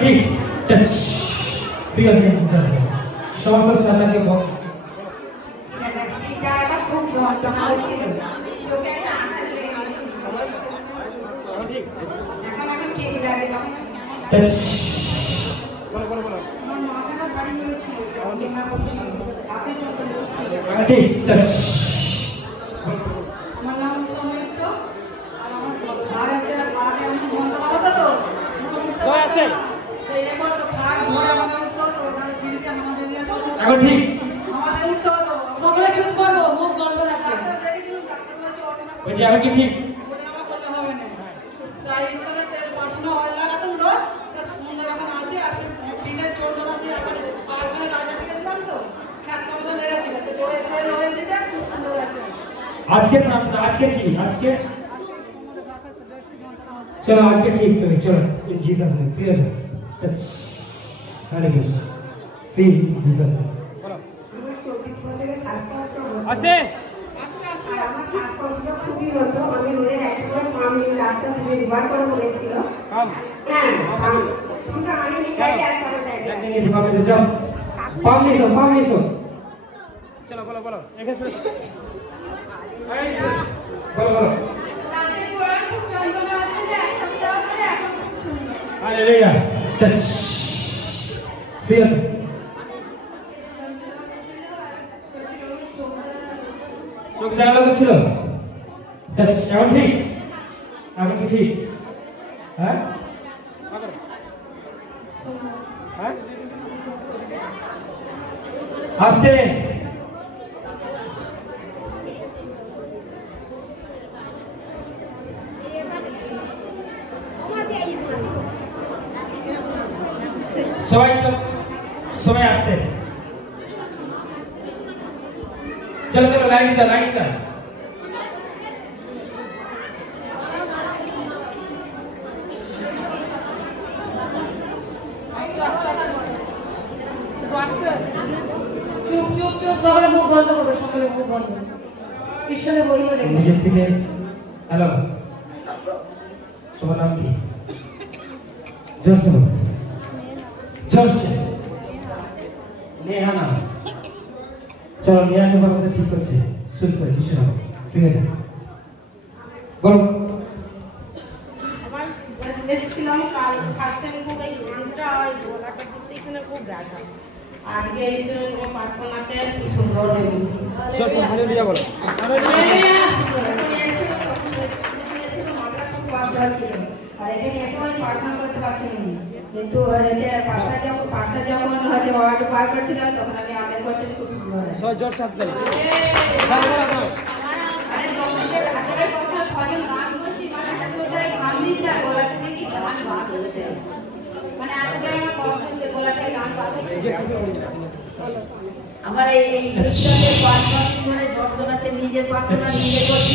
ठीक ठीक है समस्त साधना के बहुत आज के प्रार्थना आज के की आज के चलो आज के ठीक चलो चलो इन जीसस नेम प्रेयर टच हरे कृष्ण फ्री जीसस बोलो 24 বছরের শাস্ত্র আছে আর আমার শাস্ত্র খুবই হতো আমি রোজে একবার আমি রাস্তা থেকে দুবার করে বলেছিল কাম হ্যাঁ কিন্তু আমি নিকাই আছে আমাদের একদিন এসে পাবে যাও পাম নিছো চলো বলো বলো এখানে বলো Hallelujah. Touch. Feel. চোখ জানালা করছিল টাচ এখন ঠিক এখন কি ঠিক হ্যাঁ হ্যাঁ আস্তে সবাই আসতে চলো চলো লাইন দা চুপ সবাই মুখ বন্ধ করবে সকলে মুখ বন্ধ ঈশ্বরের বইও দেখবে নিজের থেকে হ্যালো তোমার নাম কি জোরসে নেহা নাম চলো নেহাকে বাবা ঠিক করছে সুস্থ কিছু না ঠিক আছে বলো দেখছিলাম কাল ফার্স্টে খুব এই গানটা আর গলাটা দিতে এখানে খুব ব্যথা আজকে এই প্রার্থনাতে কি সুন্দর লেগেছে চল হালেলুয়া বলো হালেলুয়া আর এখানে এসে আমি প্রার্থনা করতে পারছিলাম না কিন্তু পাঁচটা যখন হয়তো ওয়ার্ড পার করছিলাম তখন আমি আগে করতে খুব সুন্দর ছয় জোর সাথে আরে দমকে হাতের কথা ফজন গান বলছি মানে এতটাই গান দিচ্ছে আর গলা থেকে কি গান বার হচ্ছে মানে এতটাই আমার কষ্ট হচ্ছে গলাটায় গান বার হচ্ছে আমার এই ঈশ্বরের প্রার্থনা করে যন্ত্রণাতে নিজের প্রার্থনা নিজে করছি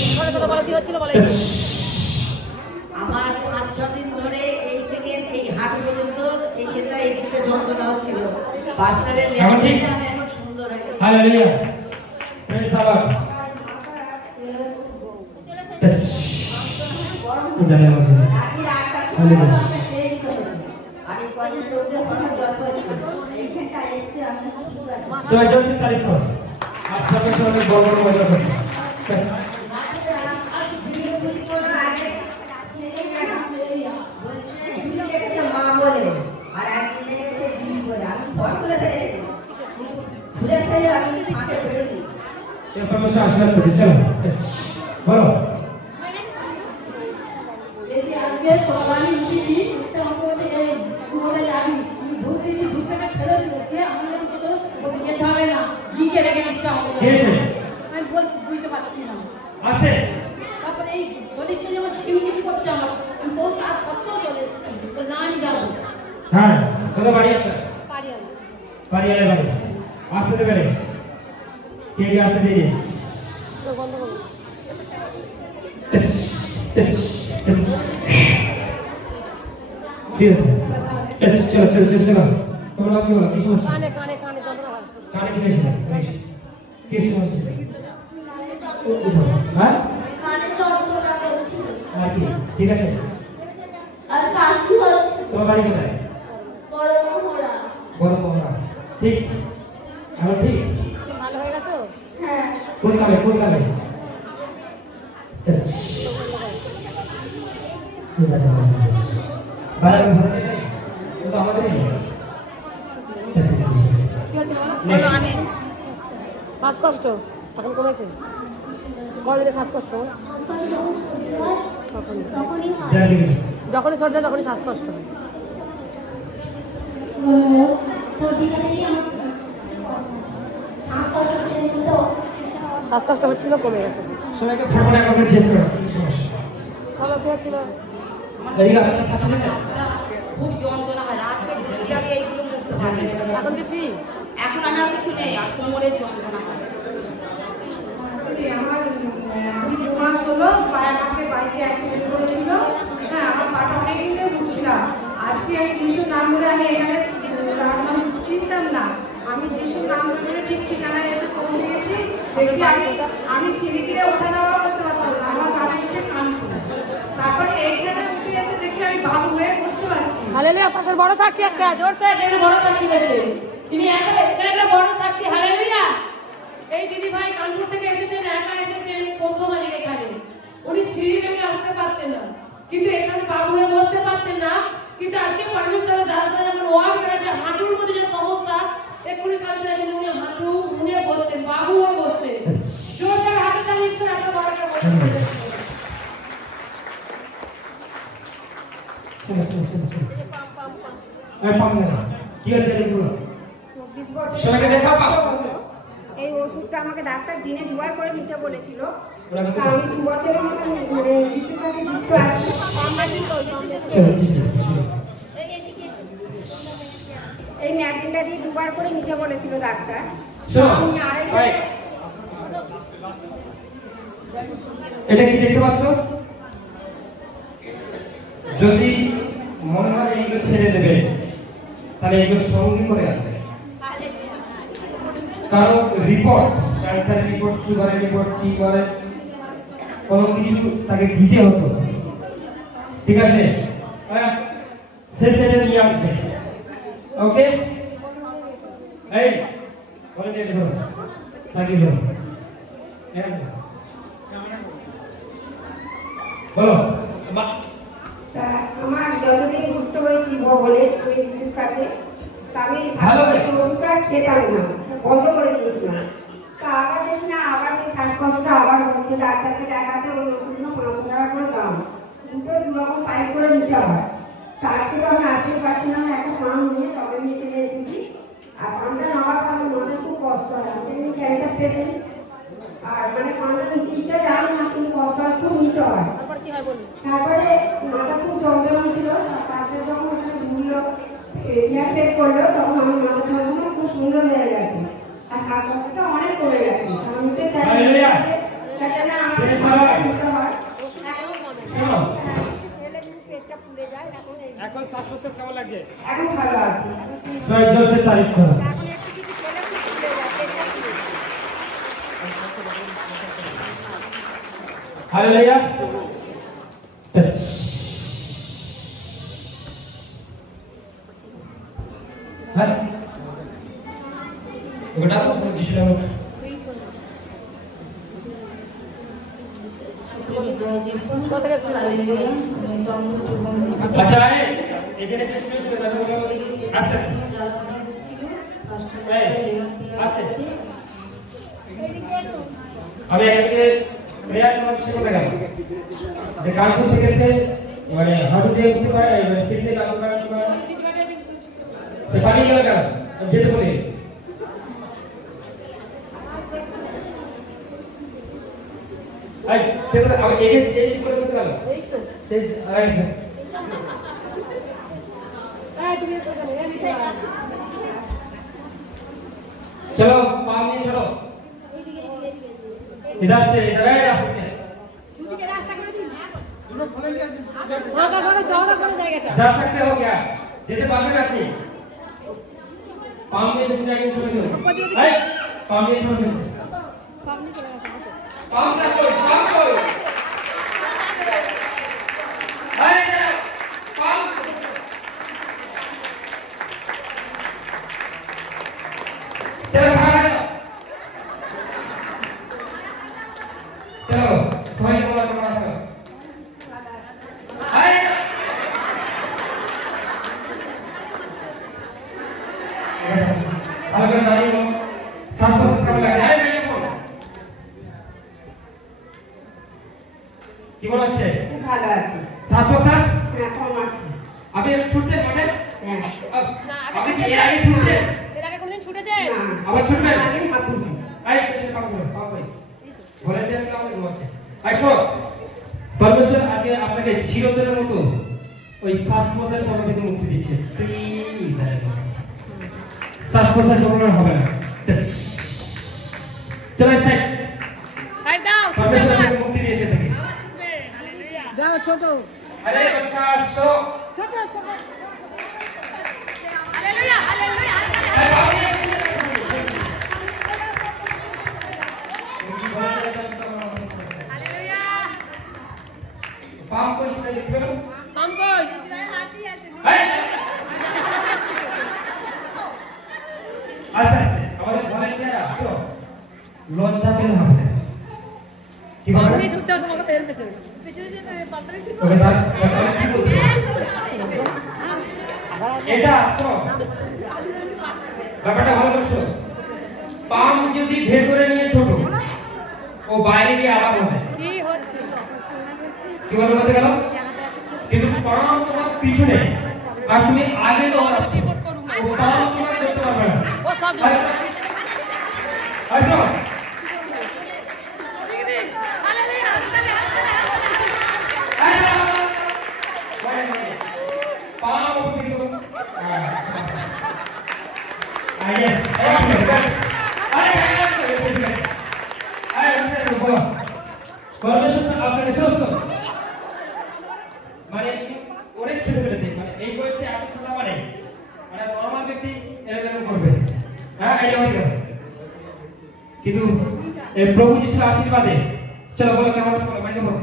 আমার 5-6 দিন ধরে এই থেকে এই হাট পর্যন্ত এই ক্ষেত্রে এই থেকে যন্ত্রণা হচ্ছিল পাস্টারের লেখাটা আমি এখন সুন্দর হয়ে গেছে হালেলুয়া প্রেজ দ্য লর্ড গরম হালেলুয়া। আমি কদিন ধরে হঠাৎ জ্বর হয়েছিল এইখানটা এসে আমি সবাই জোরসে তারিফ করো। আপনাদের সাথে অনেক বড় বড় মজা করছে। মা বলে আর একদিন দেখেছে দিদি বলে আমি ভয় করে ফেলে ভুলে ফেলে আমি দিচ্ছে বলে দিই এরপর বসে আশীর্বাদ করছি। চলো বলো। দেখি আজকে কোরবানি দিদি একটা আমাকে এই ঘুরে যাবি ভূত দিদি ভূত থেকে ছেড়ে দিচ্ছে আমার তো ওকে যেতে হবে না জিকে রেখে দিচ্ছে আমাকে কে এসে? আমি বুঝতে পারছি না আছে? তারপরে এই শরীরটা যেমন ছিমছিম করছে আমার আমি তো কাজ কত চলে তো না আমি যাবো হ্যাঁ, কোথায় বাড়ি আপনার? পারি আমি বাড়িয়ালে বাড়ি। আসতে দেবে? কে কে আসতে দিয়ে? বন্ধ করো ঠিক আছে। চলো চলো চলো চলো। তোমরা কি বলো? কি সমস্যা? কানে কানে কানে যন্ত্রণা হয় কানে কি হয়েছিল? কি সমস্যা? হ্যাঁ? কানে যন্ত্রণা করছিল আর কি? ঠিক আছে। আর কাশি হচ্ছে তোমার বাড়ি কোথায়? বড় মোহরা বড় মোহরা। ঠিক? ভালো ঠিক? ভালো হয়ে গেছে হ্যাঁ কোন কালে? কোন কালে? বাইরে ভালো নেই? তো আমাদের নেই? কি হচ্ছে বলো আমি শ্বাসকষ্ট এখন কমেছে কদিনে শ্বাসকষ্ট তখনই হয় জানি। যখনই সর্দি হয় তখনই শ্বাসকষ্ট সর্দিটা থেকে আমার শ্বাসকষ্ট হচ্ছে তো শ্বাসকষ্ট হচ্ছিল কমে গেছে সবাইকে ফোন একবার শেষ করো। ভালো কি হচ্ছিল এদিকে আপনার সাথে নেই? খুব যন্ত্রণা হয় রাত থেকে আমি এইগুলো মুখতে পারি না। এখন কি ফ্রি এখন আমি আর কিছু নেই আর কোমরের যন্ত্রণা হয় আমার 2 মাস হলো পায়ে আমাকে বাইকে অ্যাক্সিডেন্ট করেছিল হ্যাঁ আমার পাটা অনেকদিন ধরে ঘুরছিলাম আজকে আমি যিশুর নাম ধরে আমি এখানে আমি চিনতাম না আমি যিশুর নাম ধরে ঠিক ঠিকানায় এসে পৌঁছে গেছি দেখছি আমি সিঁড়ি দিয়ে ওঠা যাওয়া করতে পারতাম না আমার বাড়ি হচ্ছে কানপুর তারপরে এইখানে উঠে এসে দেখি আমি বাবু হয়ে বসতে পারছি হালেলুয়া পাশের বড় সাক্ষী একটা জোরসে একটা বড় সাক্ষী রয়েছে তিনি একটা বড় সাক্ষী হালেলুয়া এই দিদি ভাই কানপুর থেকে এসেছেন একা এসেছেন প্রথম আজকে এখানে উনি সিঁড়ি ভেঙে আসতে পারতেন না কিন্তু এখানে বাবু হয়ে বসতে পারতেন না কিন্তু আজকে পরমেশ্বরের দাস যখন ওয়ার্ড করেছে হাঁটুর মধ্যে যে সমস্যা এক্ষুনি সামনে কিন্তু উনি হাঁটু উনি বসছেন বাবু হয়ে বসছেন জোরসে হাতে তালি ঈশ্বর একটা বড় একটা বসছেন চলো চলো চলো চলো। এই পাম না। কি হচ্ছে এগুলো? 24 বছর সবাইকে দেখা পাও। এই ওষুধটা আমাকে ডাক্তার দিনে 2বার করে নিতে বলেছিল ওরা তা আমি 2 বছরের মতো কিছুর সাথে যুক্ত আছি চলো ঠিক আছে চলো। এই মেশিনটা দিয়ে 2বার করে নিতে বলেছিল ডাক্তার শোনো, আমি আড়াই এই, এটা কি দেখতে পাচ্ছ? যদি মনে হয় এগুলো ছেড়ে দেবে তাহলে এগুলো সঙ্গে করে আসবে কারণ রিপোর্ট ক্যান্সারের রিপোর্ট সুগারের রিপোর্ট কি করে কোনো কিছু তাকে দিতে হতো ঠিক আছে সে সেটা নিয়ে আসবে ওকে এই বলে দিয়ে দেবো থাকি বলো বলো তা আমার যতদিন ঘুরতে হয়েছি ভবনে ওই দিদির কাছে তা আমি ভালো করে। ওষুধটা খেতাম না বন্ধ করে দিয়েছিলাম তা আবার দেখি না আবার সেই শ্বাসকষ্টটা আবার হচ্ছে ডাক্তারকে দেখাতে ওই ওষুধগুলো 500 টাকা করে দাম দুটো 2 রকম পাইপ করে নিতে হয় তার থেকে আমি আসতে পারছিলাম না একটা পাম নিয়ে তবে নিয়ে চলে এসেছি আর পামটা নেওয়ার পর আমার মাথায় খুব কষ্ট হয় আমি ক্যান্সার পেশেন্ট আর মানে পামটা নিতে ইচ্ছা যায় না কিন্তু কষ্ট হয় খুব নিতে হয় তারপর কি হয় বলুন তারপরে মাথা খুব যন্ত্রণা ছিল তারপরে যখন ওখানে ঘুরলো চেক করলো তখন আমার মাথা যন্ত্রণা খুব সুন্দর হয়ে গেছে আর শ্বাসকষ্টটা অনেক কমে গেছে আমি তো চাই হালেলুয়া। যাতে না আমার বেশ মাথা ভালো। নিতে হয় শোনো খেলে যদি পেটটা ফুলে যায় এখন এখন শ্বাস-প্রশ্বাস কেমন লাগছে এখন ভালো আছে সবাই জোরসে তারিফ করো এখন একটু কিছু খেলে খুব ফুলে যায় পেটটা ফুলে হালেলুয়া হ্যাঁ ওটা তো দিশলা আচ্ছা এখানে আস্তে আস্তে আমি এখানে প্রেয়ার করছি কোথায় গেল যে কানপুর থেকে এসে মানে হাঁটু দিয়ে উঠতে পারে মানে সিট দিয়ে কানপুর করার সময় পানি গেল কেন যেতে বলি সেটা আমি এগে চেষ্টা করে করতে গেল সেই चलो पाँव नहीं छोड़ो इधर से इधर है रास्ते जा सकते हो क्या जैसे बाकी रखी पाँव में दूसरी जाके छोड़ दो पाँव में छोड़ दो पाँव ना छोड़ पाँव छोड़ चलो चलो तुम्हारी बोला तुम्हारा सर आए अगर नारी को सांस को कम लग जाए मैं ये बोल কি বল আছে ভালো আছে শ্বাস প্রশ্বাস হ্যাঁ কম আছে আপনি ছুটতে মাঠে হ্যাঁ আপনি কি এর আগে ছুটতে এর আগে কোনদিন ছুটেছেন আবার ছুটবেন আগে হাঁটু আই ছুটে পাবো ভাই ভলান্টিয়ার কাম আছে আইসো পরমেশ্বর আগে আপনাকে চিরতরের মতো ওই শ্বাস প্রশ্বাসের সমস্যা থেকে মুক্তি দিচ্ছে শ্বাস প্রশ্বাস কখনো হবে না চলো সাইড সাইড দাও পরমেশ্বর আপনাকে মুক্তি দিয়েছে থেকে যাও ছোট আরে বাচ্চা আসো ছোট ছোট হালেলুয়া হালেলুয়া হালেলুয়া পাম কই লিখো পাম কই এই আচ্ছা আমাদের ভলান্টিয়ার আসো লজ্জা পেলে হবে না কি পাম বলবে নিয়ে ছুটতে হবে তোমাকে তেল পেতে পেছনে যে পামটা ছুটতে ওকে দাও কি বলছো এটা আসো ব্যাপারটা ভালো করছো পাম যদি ভেতরে নিয়ে ছোট ও বাইরে গিয়ে আবার হবে কি হচ্ছে কি বলতে গেল কিন্তু পাম তোমার পিছনে আর তুমি আগে দৌড়াচ্ছ ও পাম তোমার করতে পারবে না ও সব আসো ঠিক আছে হালেলুয়া পাম ও কিন্তু মানে অনেক ছোট করেছে মানে এই বয়সে এত ছোট মানে মানে নরমাল ব্যক্তি এরকম করবে হ্যাঁ এই আমাকে কিন্তু এই প্রভু যিশুর আশীর্বাদে চলো বলো কেমন আছে বলো মাইকে বলো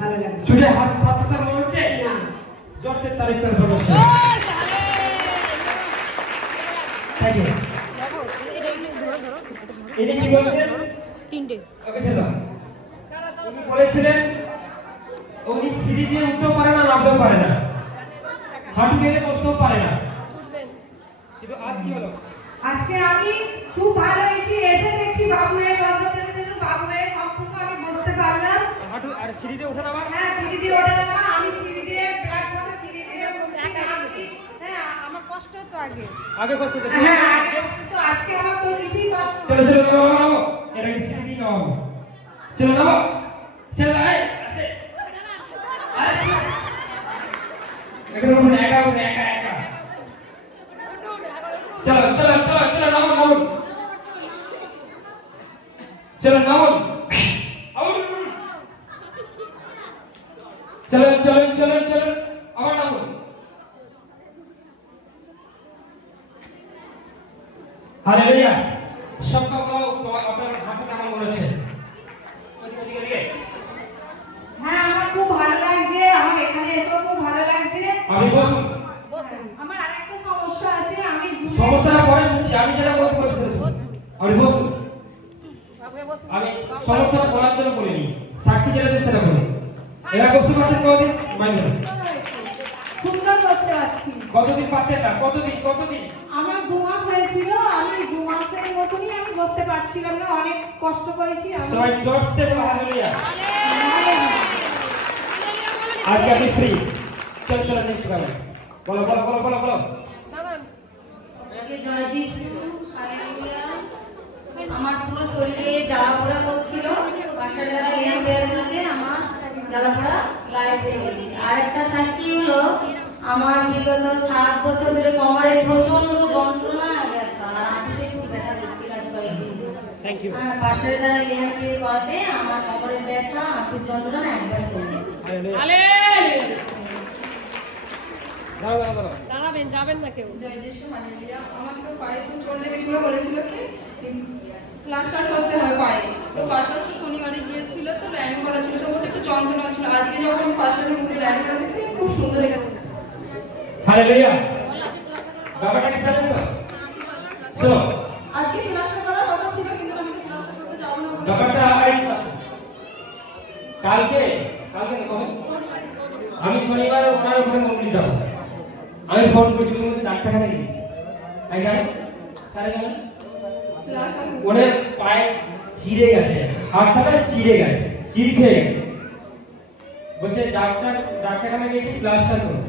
ভালো লাগে ছুটে হাত হাত মনে হচ্ছে না জোরসে তারিফ করে বলো থ্যাংক ইউ এটা কি বলছেন তিনটে ওকে ছিল উনি বলেছিলেন উনি সিঁড়ি দিয়ে উঠতেও পারে না নামতেও পারে না হাঁটু গেলে বসতেও পারে না কিন্তু আজ কি হলো আজকে আমি খুব ভালো হয়েছি এসে দেখছি বাবুয়ের রঙ্গচন্দ্রের বাবুয়ের সম্পূর্ণ আমি বুঝতে পারলাম হাঁটু আর সিঁড়ি দিয়ে ওঠা নামা হ্যাঁ সিঁড়ি দিয়ে ওঠা নামা আমি সিঁড়ি দিয়ে প্ল্যাটফর্মে সিঁড়ি দিয়ে উঠছি হ্যাঁ আমার কষ্ট তো আগে আগে কষ্ট দেখো হ্যাঁ আগে তো আজকে আমার তো বেশি কষ্ট চলো চলো নামো এটা কি সিঁড়ি দিয়ে নামো চলো নামো চলো আয় আস্তে আরে এখানে মনে একা একা একা চলো চলো চলো চলো নামো নামো চলো নামো চলো চলো চলো চলো আবার নামো হালেলুয়া সবটা বলো তোমার আপনার হাতে কেমন মনে হচ্ছে হ্যাঁ আমার খুব ভালো লাগছে আমার এখানে এসেও খুব ভালো লাগছে আমি বসুন আমার আরেকটা এরা কষ্ট পাচ্ছেন কতদিন? মাইনে সুন্দর করতে পারছি। কতদিন পাচ্ছেন না? কতদিন? আমার 2 মাস হয়েছিল, আমি 2 মাসের মতনই আমি বসতে পারছিলাম না, অনেক কষ্ট করেছি আমি। সবাই জোরসে বলো হালেলুয়া। আজকে আপনি ফ্রি। চলো নেক্সট গান বলো। জয় যিশু, হালেলুয়া। আমার পুরো শরীরে জ্বালা পোড়া করছিল, পাঁচটা জায়গায় ল্যাম্প বেরোতে আমার জ্বালা পোড়া গায়ে হয়ে গেছে। আর একটা সাক্ষী হলো, আমার বিগত 7 বছর ধরে কোমরে প্রচন্ড যন্ত্রণা ব্যথা, আর আঁটুতে খুব ব্যথা করছিল আজ কয়েকদিন। আর পাঁচটা জায়গায় ল্যাম্প বের করাতে আমার কোমরের ব্যথা, আঁটুর যন্ত্রণা একবার চলে গেছে। জয় যিশু, হালেলুয়া। আমার তো পায়ে তো চোট লেগেছিল, বলেছিল কি প্লাস্টার করতে হয় পায়ে। তো পাস্টার তো শনিবারে গিয়েছিল, তো ল্যান্ড করা ছিল, তো ওদের একটু যন্ত্রণা ছিল। আজকে যখন পাস্টারের মুখে ল্যান্ড করা দেখে খুব সুন্দর লেগেছে। হালেলুয়া। ব্যাপারটা কি জানেন তো? চলো আজকে প্লাস্টার করার কথা ছিল, কিন্তু আমি তো প্লাস্টার করতে যাবো না। ব্যাপারটা কালকে কবে? আমি শনিবার ওনার ওখানে মন্দির যাবো। আমি ফোন করেছি, ডাক্তারখানে গেছি। তাই জানেন ওনার পায়ে চিড়ে গেছে, হাতটা চিড়ে গেছে, চিড় খেয়ে গেছে। বলছে ডাক্তারখানে গেছি, প্লাস্টার করবো।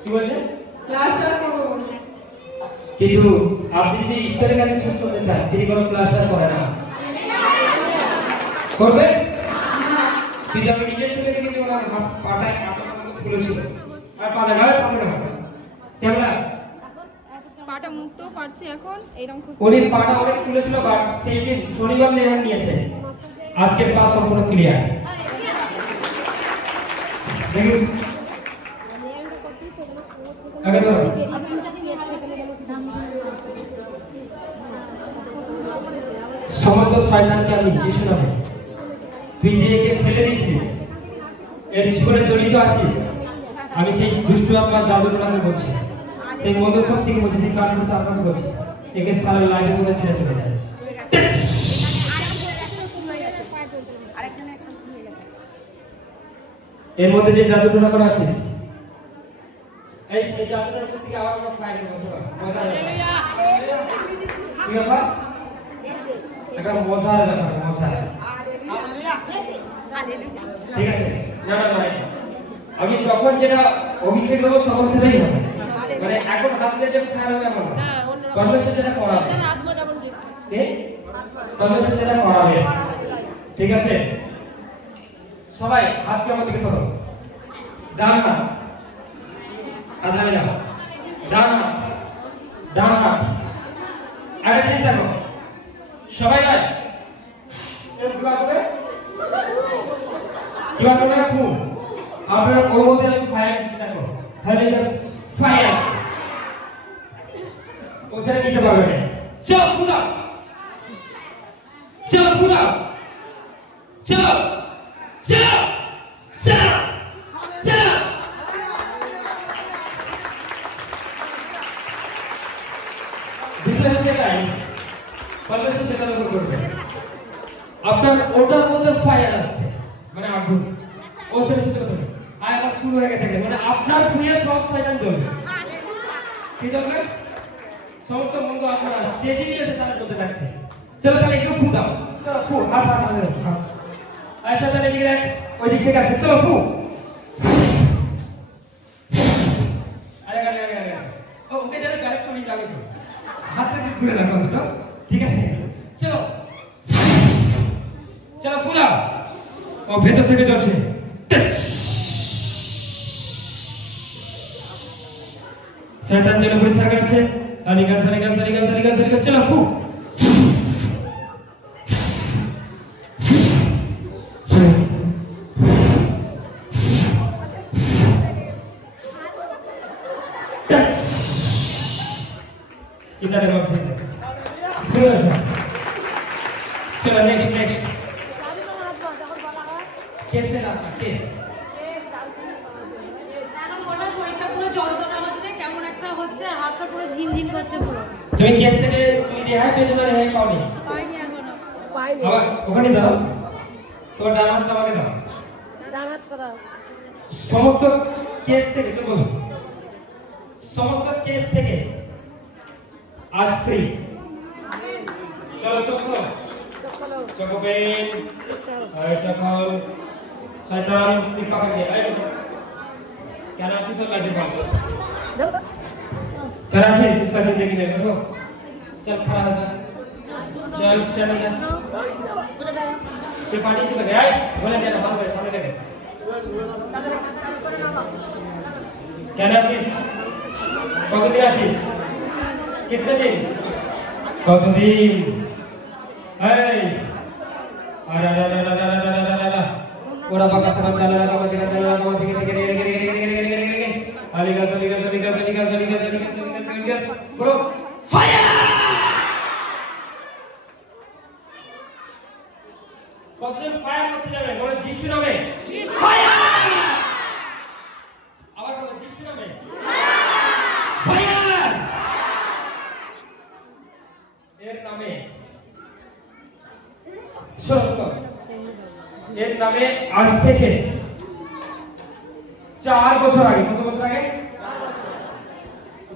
কি বলছে? প্লাস্টার করবো। কিন্তু আপনি যদি ঈশ্বরের কাছে সুস্থ হতে চান, তিনি কোনো প্লাস্টার করে না। করবে? কিন্তু আমি নিজের চোখে দেখেছি ওনার পাটায় খুলেছিল, আর পা লাগায় পাবে না। কেমন? পাটা মুক্তও পারছি এখন, এরকম উনি পাটা অনেক খুলেছিল, বাট সেই দিন শনিবার লেহান নিয়েছে, আজকের পা সম্পূর্ণ ক্লিয়ার। দেখুন সমস্ত শয়তানকে আমি যিশু নামে, তুই যে একে ফেলে দিচ্ছিস, এর জীবনে জড়িত আছিস, আমি সেই দুষ্ট আপনার জাদুগুলোকে বলছি, সেই মন্দ শক্তিকে বলছি, যে কারণ আপনাকে বলছি, একে সারা লাইফের মধ্যে ছেড়ে চলে যায়। এর মধ্যে যে জাদুগুলো করা আছিস, এই জাদুটার শক্তিকে আবার আমরা ফায়ার করবো। কি ব্যাপার? একটা মজার ব্যাপার, মজার। ঠিক আছে? না আমি যখন যেটা অভিষেক দেবো তখন সেটাই হবে। মানে এখন হাতে যে ফায়ার হবে এমন কনভার্সেশন যেটা করাবে, কনভার্সেশন যেটা করাবে। ঠিক আছে? সবাই হাতকে আমার দিকে ধরো, ডান হাত আদায় যাও, ডান হাত। আরেকটা জিনিস দেখো, সবাই নয় কিভাবে করবে? ফুল আপনার ওর মধ্যে আমি ফায়ার দিচ্ছি, দেখো তাহলে ফায়ার ওখানে নিতে পারবে না। চল ফুলা, আপনার ওটার মধ্যে ফায়ার আসছে, মানে আগুন, ও আবার শুরু হয়ে গেছে, মানে আপনার ফুলে সব শয়তান জ্বলবে। ঠিক আছে? সমস্ত মন্দ আপনারা স্টেজে এসে তারা করতে লাগছে। চলো তাহলে একটু ফু দাও, চলো ফু, হাত আর শয়তানের দিকে ওই দিক থেকে আসছে, চলো ফু। আরে ও ওকে যারা গাড়ি চলে যাবে, হাতটা ঠিক ঘুরে রাখো তো। ঠিক আছে? চলো ফু দাও। ও ভেতর থেকে জ্বলছে। শয়তান যেন পরীক্ষা করছে, আলিগা চলো ফু। ইতারে ভাবছে চলো নেক্সট কেসে না কেস। এখন গোটা শরীরটা পুরো যন্ত্রণা হচ্ছে, কেমন একটা হচ্ছে, হাতটা পুরো ঝিমঝিম করছে পুরো। তুমি কেস থেকে তুমি রেহাই পেয়েছো না রেহাই পাওনি? পাইনি এখনো। আবার ওখানে দাও, তোমার ডান হাতটা আমাকে দাও। সমস্ত কেস থেকে চলো সমস্ত কেস থেকে আজ ফ্রি চলো চলো চলো পেন আয় চকল শয়তান টিপা के आए क्या नाम से लाइट बंद कराची इसका जिंदगी में देखो चल खड़ा हो जा चल स्टैंड हो जा ये पानी से गया बोले क्या बात है सामने लगे क्या नाम चीज कौन दिया चीज कितने दिन कौन दिन अरे पूरा पका सब डाला लगा मत कर डाला मत कर अलीगढ़ ब्रो फायर কতজন ফায়ার করতে যাবে বলে যিশু নামে ফায়ার আবার বলে যিশু নামে ফায়ার এর নামে শোনো এর নামে আজ থেকে 4 বছর আগে কত বছর আগে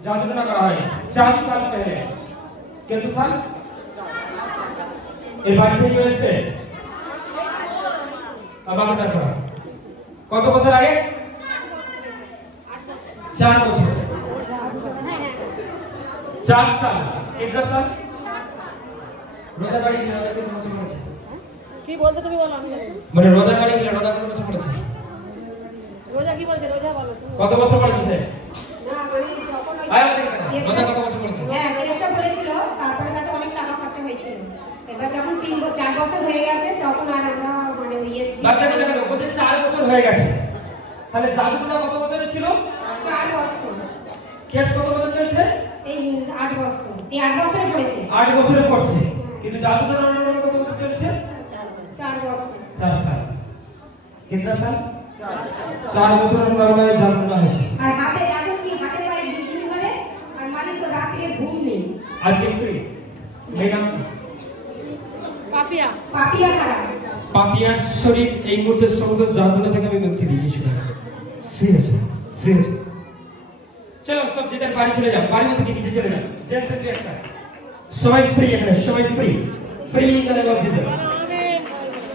जादूना करा है 4 साल पहले कितने साल ये बात है वैसे अब आगे देखो কত বছর আগে 4 বছর 4 साल कितना साल রোজা বাড়ি রোজা কত বছর পড়েছে কি বলতে তুমি বলো আমি মানে রোজা বাড়ি গেলে রোজা কত বছর পড়েছে রোজা কি বলছে রোজা বলো কত বছর পড়েছে না মানে যখন রোজা কত বছর পড়েছে হ্যাঁ কেসটা করেছিল তারপরে হয়তো অনেক টাকা খরচা হয়েছিল এবার যখন 4 বছর হয়ে গেছে তখন আর আমরা মানে ওই বাচ্চাকে দেখো বলছে 4 বছর হয়ে গেছে তাহলে জাদুটা কত বছর ছিল 4 বছর কেস কত বছর চলছে এই 8 বছর এই 8 বছরে পড়েছে 8 বছরে পড়ছে কিন্তু জাদুটা কত বছর চলছে 4 বছর 4 साल कितना साल 4 বছর কারণে জাদুটা হয়েছে আর হাতে এখন কি হাতে পায়ে বিক্রি করে আর মানে তো রাতে ঘুম নেই আজকে ফ্রি ম্যাডাম পাপিয়া পাপিয়া খারা পাপিয়ার শরীর এই মুহূর্তে সমস্ত জাদুটা থেকে আমি মুক্তি দিয়েছি ফ্রি আছে চলো সব যে যার বাড়ি চলে যাও বাড়ি থেকে নিচে চলে যাও জেন্টস এন্ট্রি একটা সবাই ফ্রি এখানে সবাই ফ্রি ফ্রি করে বলছি তো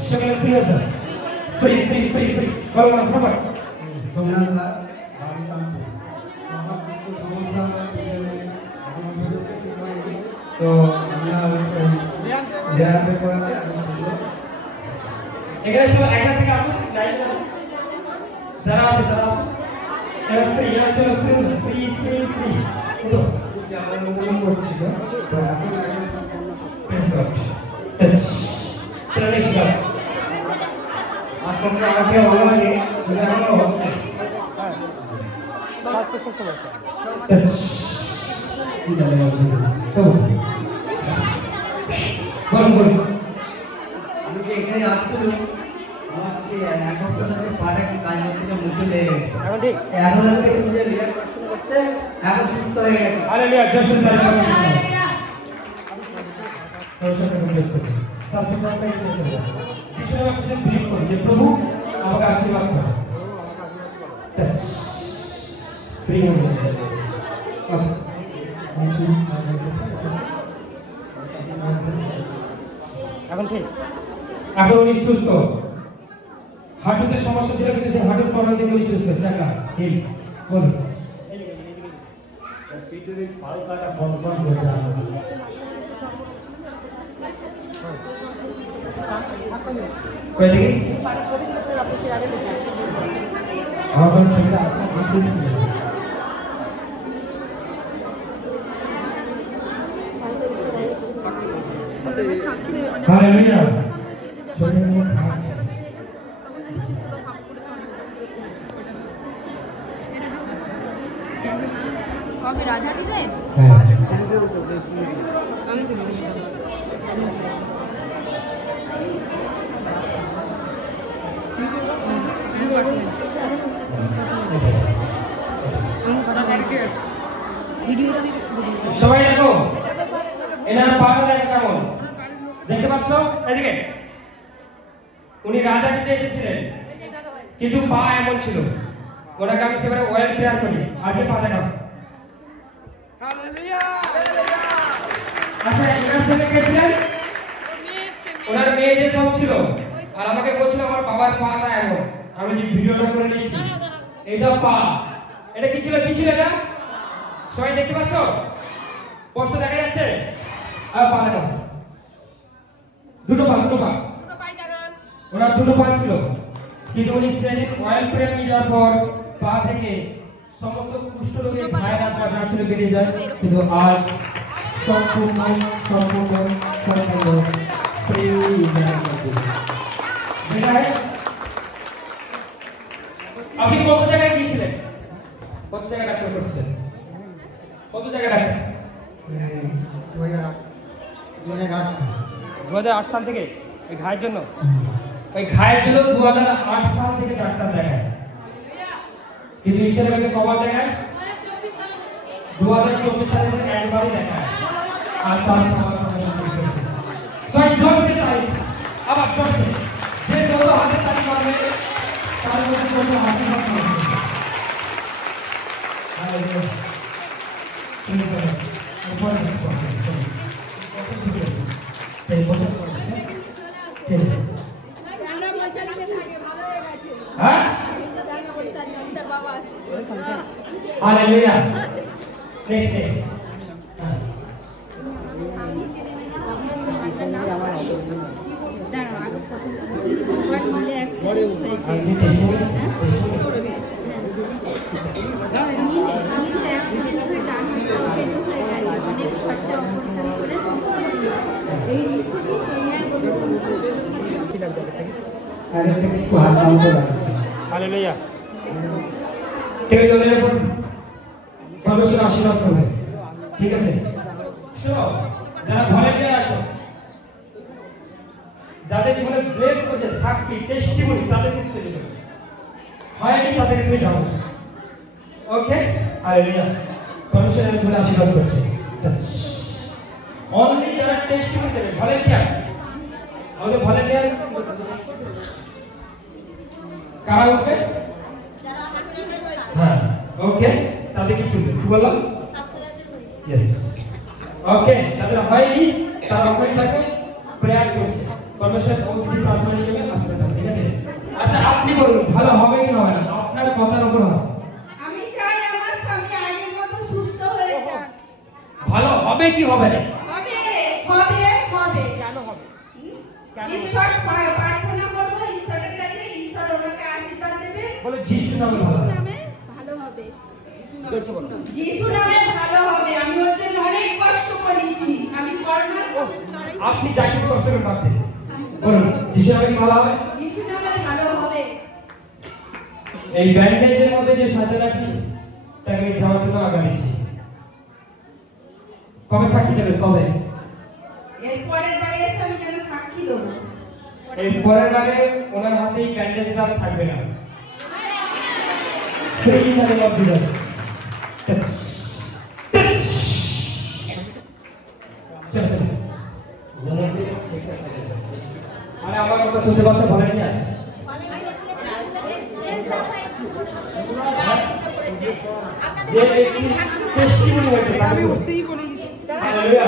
সবাই ফ্রি আছে ফ্রি ফ্রি ফ্রি ফ্রি বলো না সবাই সোমনাথ বাড়ি কামপুর আমার কিছু সমস্যা তো আমরা ধ্যান করাতে এখানে সব একা থেকে আসুন লাইন যারা আছে তারা এরা ফ্রি এরা চলো ফ্রি ফ্রি ফ্রি ফ্রি তো আমার মনে করছিল তো এখন চলো নেক্সট বার আপনাকে আমাকে ভালো লাগে এটা এখনো হচ্ছে আমি যে এখানে আসছিলাম আমার যে এক সপ্তাহ ধরে পাটা কি কাজ হচ্ছে মুখে লেগে গেছে এখন ঠিক এখন আজকে যে রিয়াকশন করছে এখন সুস্থ হয়ে গেছে हालेलुया जैसे प्रभु आपका आशीर्वाद करो এখন ঠিক এখন উনি সুস্থ হাঁটুতে সমস্যা ছিল কিন্তু সেই হাঁটুর প্রবলেম থেকে উনি সুস্থ চাকা ঠিক বলুন পিঠের পালকাটা বন্ধ হয়ে যায় कोई नहीं और कौन सा हालेलुया কবে রাজহাটিতে আমি চলে সবাই দেখো এনার পাগল দেখা কেমন দেখতে পাচ্ছ এদিকে উনি রাজাটিতে এসেছিলেন কিন্তু পা এমন ছিল, ওনাকে আমি সেবারে ওয়েল প্রেয়ার করি। আজকে পা দেখাও। আচ্ছা, এনার ছেলে কে ছিলেন? ওনার মেয়ে যে সব ছিল, আর আমাকে বলছিল আমার বাবার পাটা এমন। আমি যে ভিডিওটা করে নিয়েছি, এটা পা, এটা কি ছিল এটা? সবাই দেখতে পাচ্ছ? স্পষ্ট দেখা যাচ্ছে? আর পা দেখাও। দুটো পা ওনার দুটো পা ছিল, কিন্তু উনি ট্রেনিং অয়েল প্রেয়ার নিয়ে যাওয়ার পর পা থেকে সমস্ত কুষ্ঠ রোগের ভাইরাস বা যা ছিল বেরিয়ে যায়। কিন্তু আজ সম্পূর্ণ আপনি কত জায়গায় গিয়েছিলেন? কত জায়গায় ডাক্তার করছেন? কত জায়গায় ডাক্তার? 2008 সাল থেকে এই ঘায়ের জন্য? ওই ঘায়ের জন্য 2008 সাল থেকে ডাক্তার দেখায়, কিন্তু ঈশ্বরকে কবার দেখায়? 2024 সালে একবারই দেখায়। আর তার জোরসে তাই আবার জোরসে যে যত হাতে তালি মারবে তার মধ্যে যত হাতে মারবে। Hallelujah. Next. Hallelujah. ঠিক আছে, পরমেশ্বর আশীর্বাদ করবে। ঠিক আছে, শোনো, যারা ভলেন্টিয়ার আছো, যাদের জীবনে ব্লেস করছে সাক্ষী টেস্টিমনি, তাদের কিছু হয়নি, তাদেরকে তুমি যাও। ওকে, হালেলুয়া। পরমেশ্বর জীবনে আশীর্বাদ করছে। অনলি যারা টেস্টিমনি দেবে, ভলেন্টিয়ার, আমাদের ভলেন্টিয়ার কারা উঠবে? হ্যাঁ, ওকে, তাদের কি তুলবে? কি বললাম? ইয়েস, ওকে, তাদের হয়নি, তারা ওখানে থাকে, প্রেয়ার করছে, পরমেশ্বর অবশ্যই প্রার্থনা হিসেবে আসবে। ঠিক আছে, আচ্ছা আপনি বলুন, ভালো হবে কি হবে না? আপনার কথার উপর আমি চাই আমার স্বামী আগের মতো সুস্থ হয়ে যাক। ভালো হবে কি হবে না? হবে কেন হবে? ঈশ্বর প্রার্থনা করব ঈশ্বরের কাছে, ঈশ্বর ওনাকে আশীর্বাদ দেবে। বলে যিশু নামে ভালো হবে। যিশু নামে ভালো হবে। আমি ওর জন্য অনেক কষ্ট করেছি। আমি করোনা আপনি যাকে কষ্ট করে পাচ্ছেন, বলুন যিশু নামে ভালো হবে। যিশু নামে ভালো হবে। এই ব্যান্ডেজের মধ্যে যে সাথে রাখি তাকে যাওয়ার জন্য আগামীছি। কবে সাক্ষী দেবেন? কবে? এর পরের বারে এসে আমি কেন সাক্ষী দেবো? এই পরের বারে ওনার হাতেই ব্যান্ডেজটা থাকবে না। সেই সাথে লব দিবেন। আরে আমার কথা শুনতে পাচ্ছ? বলেন না যে ব্যক্তি টেস্টিমনি হয়েছে, আমি উঠতেই বলি। হালেলুয়া।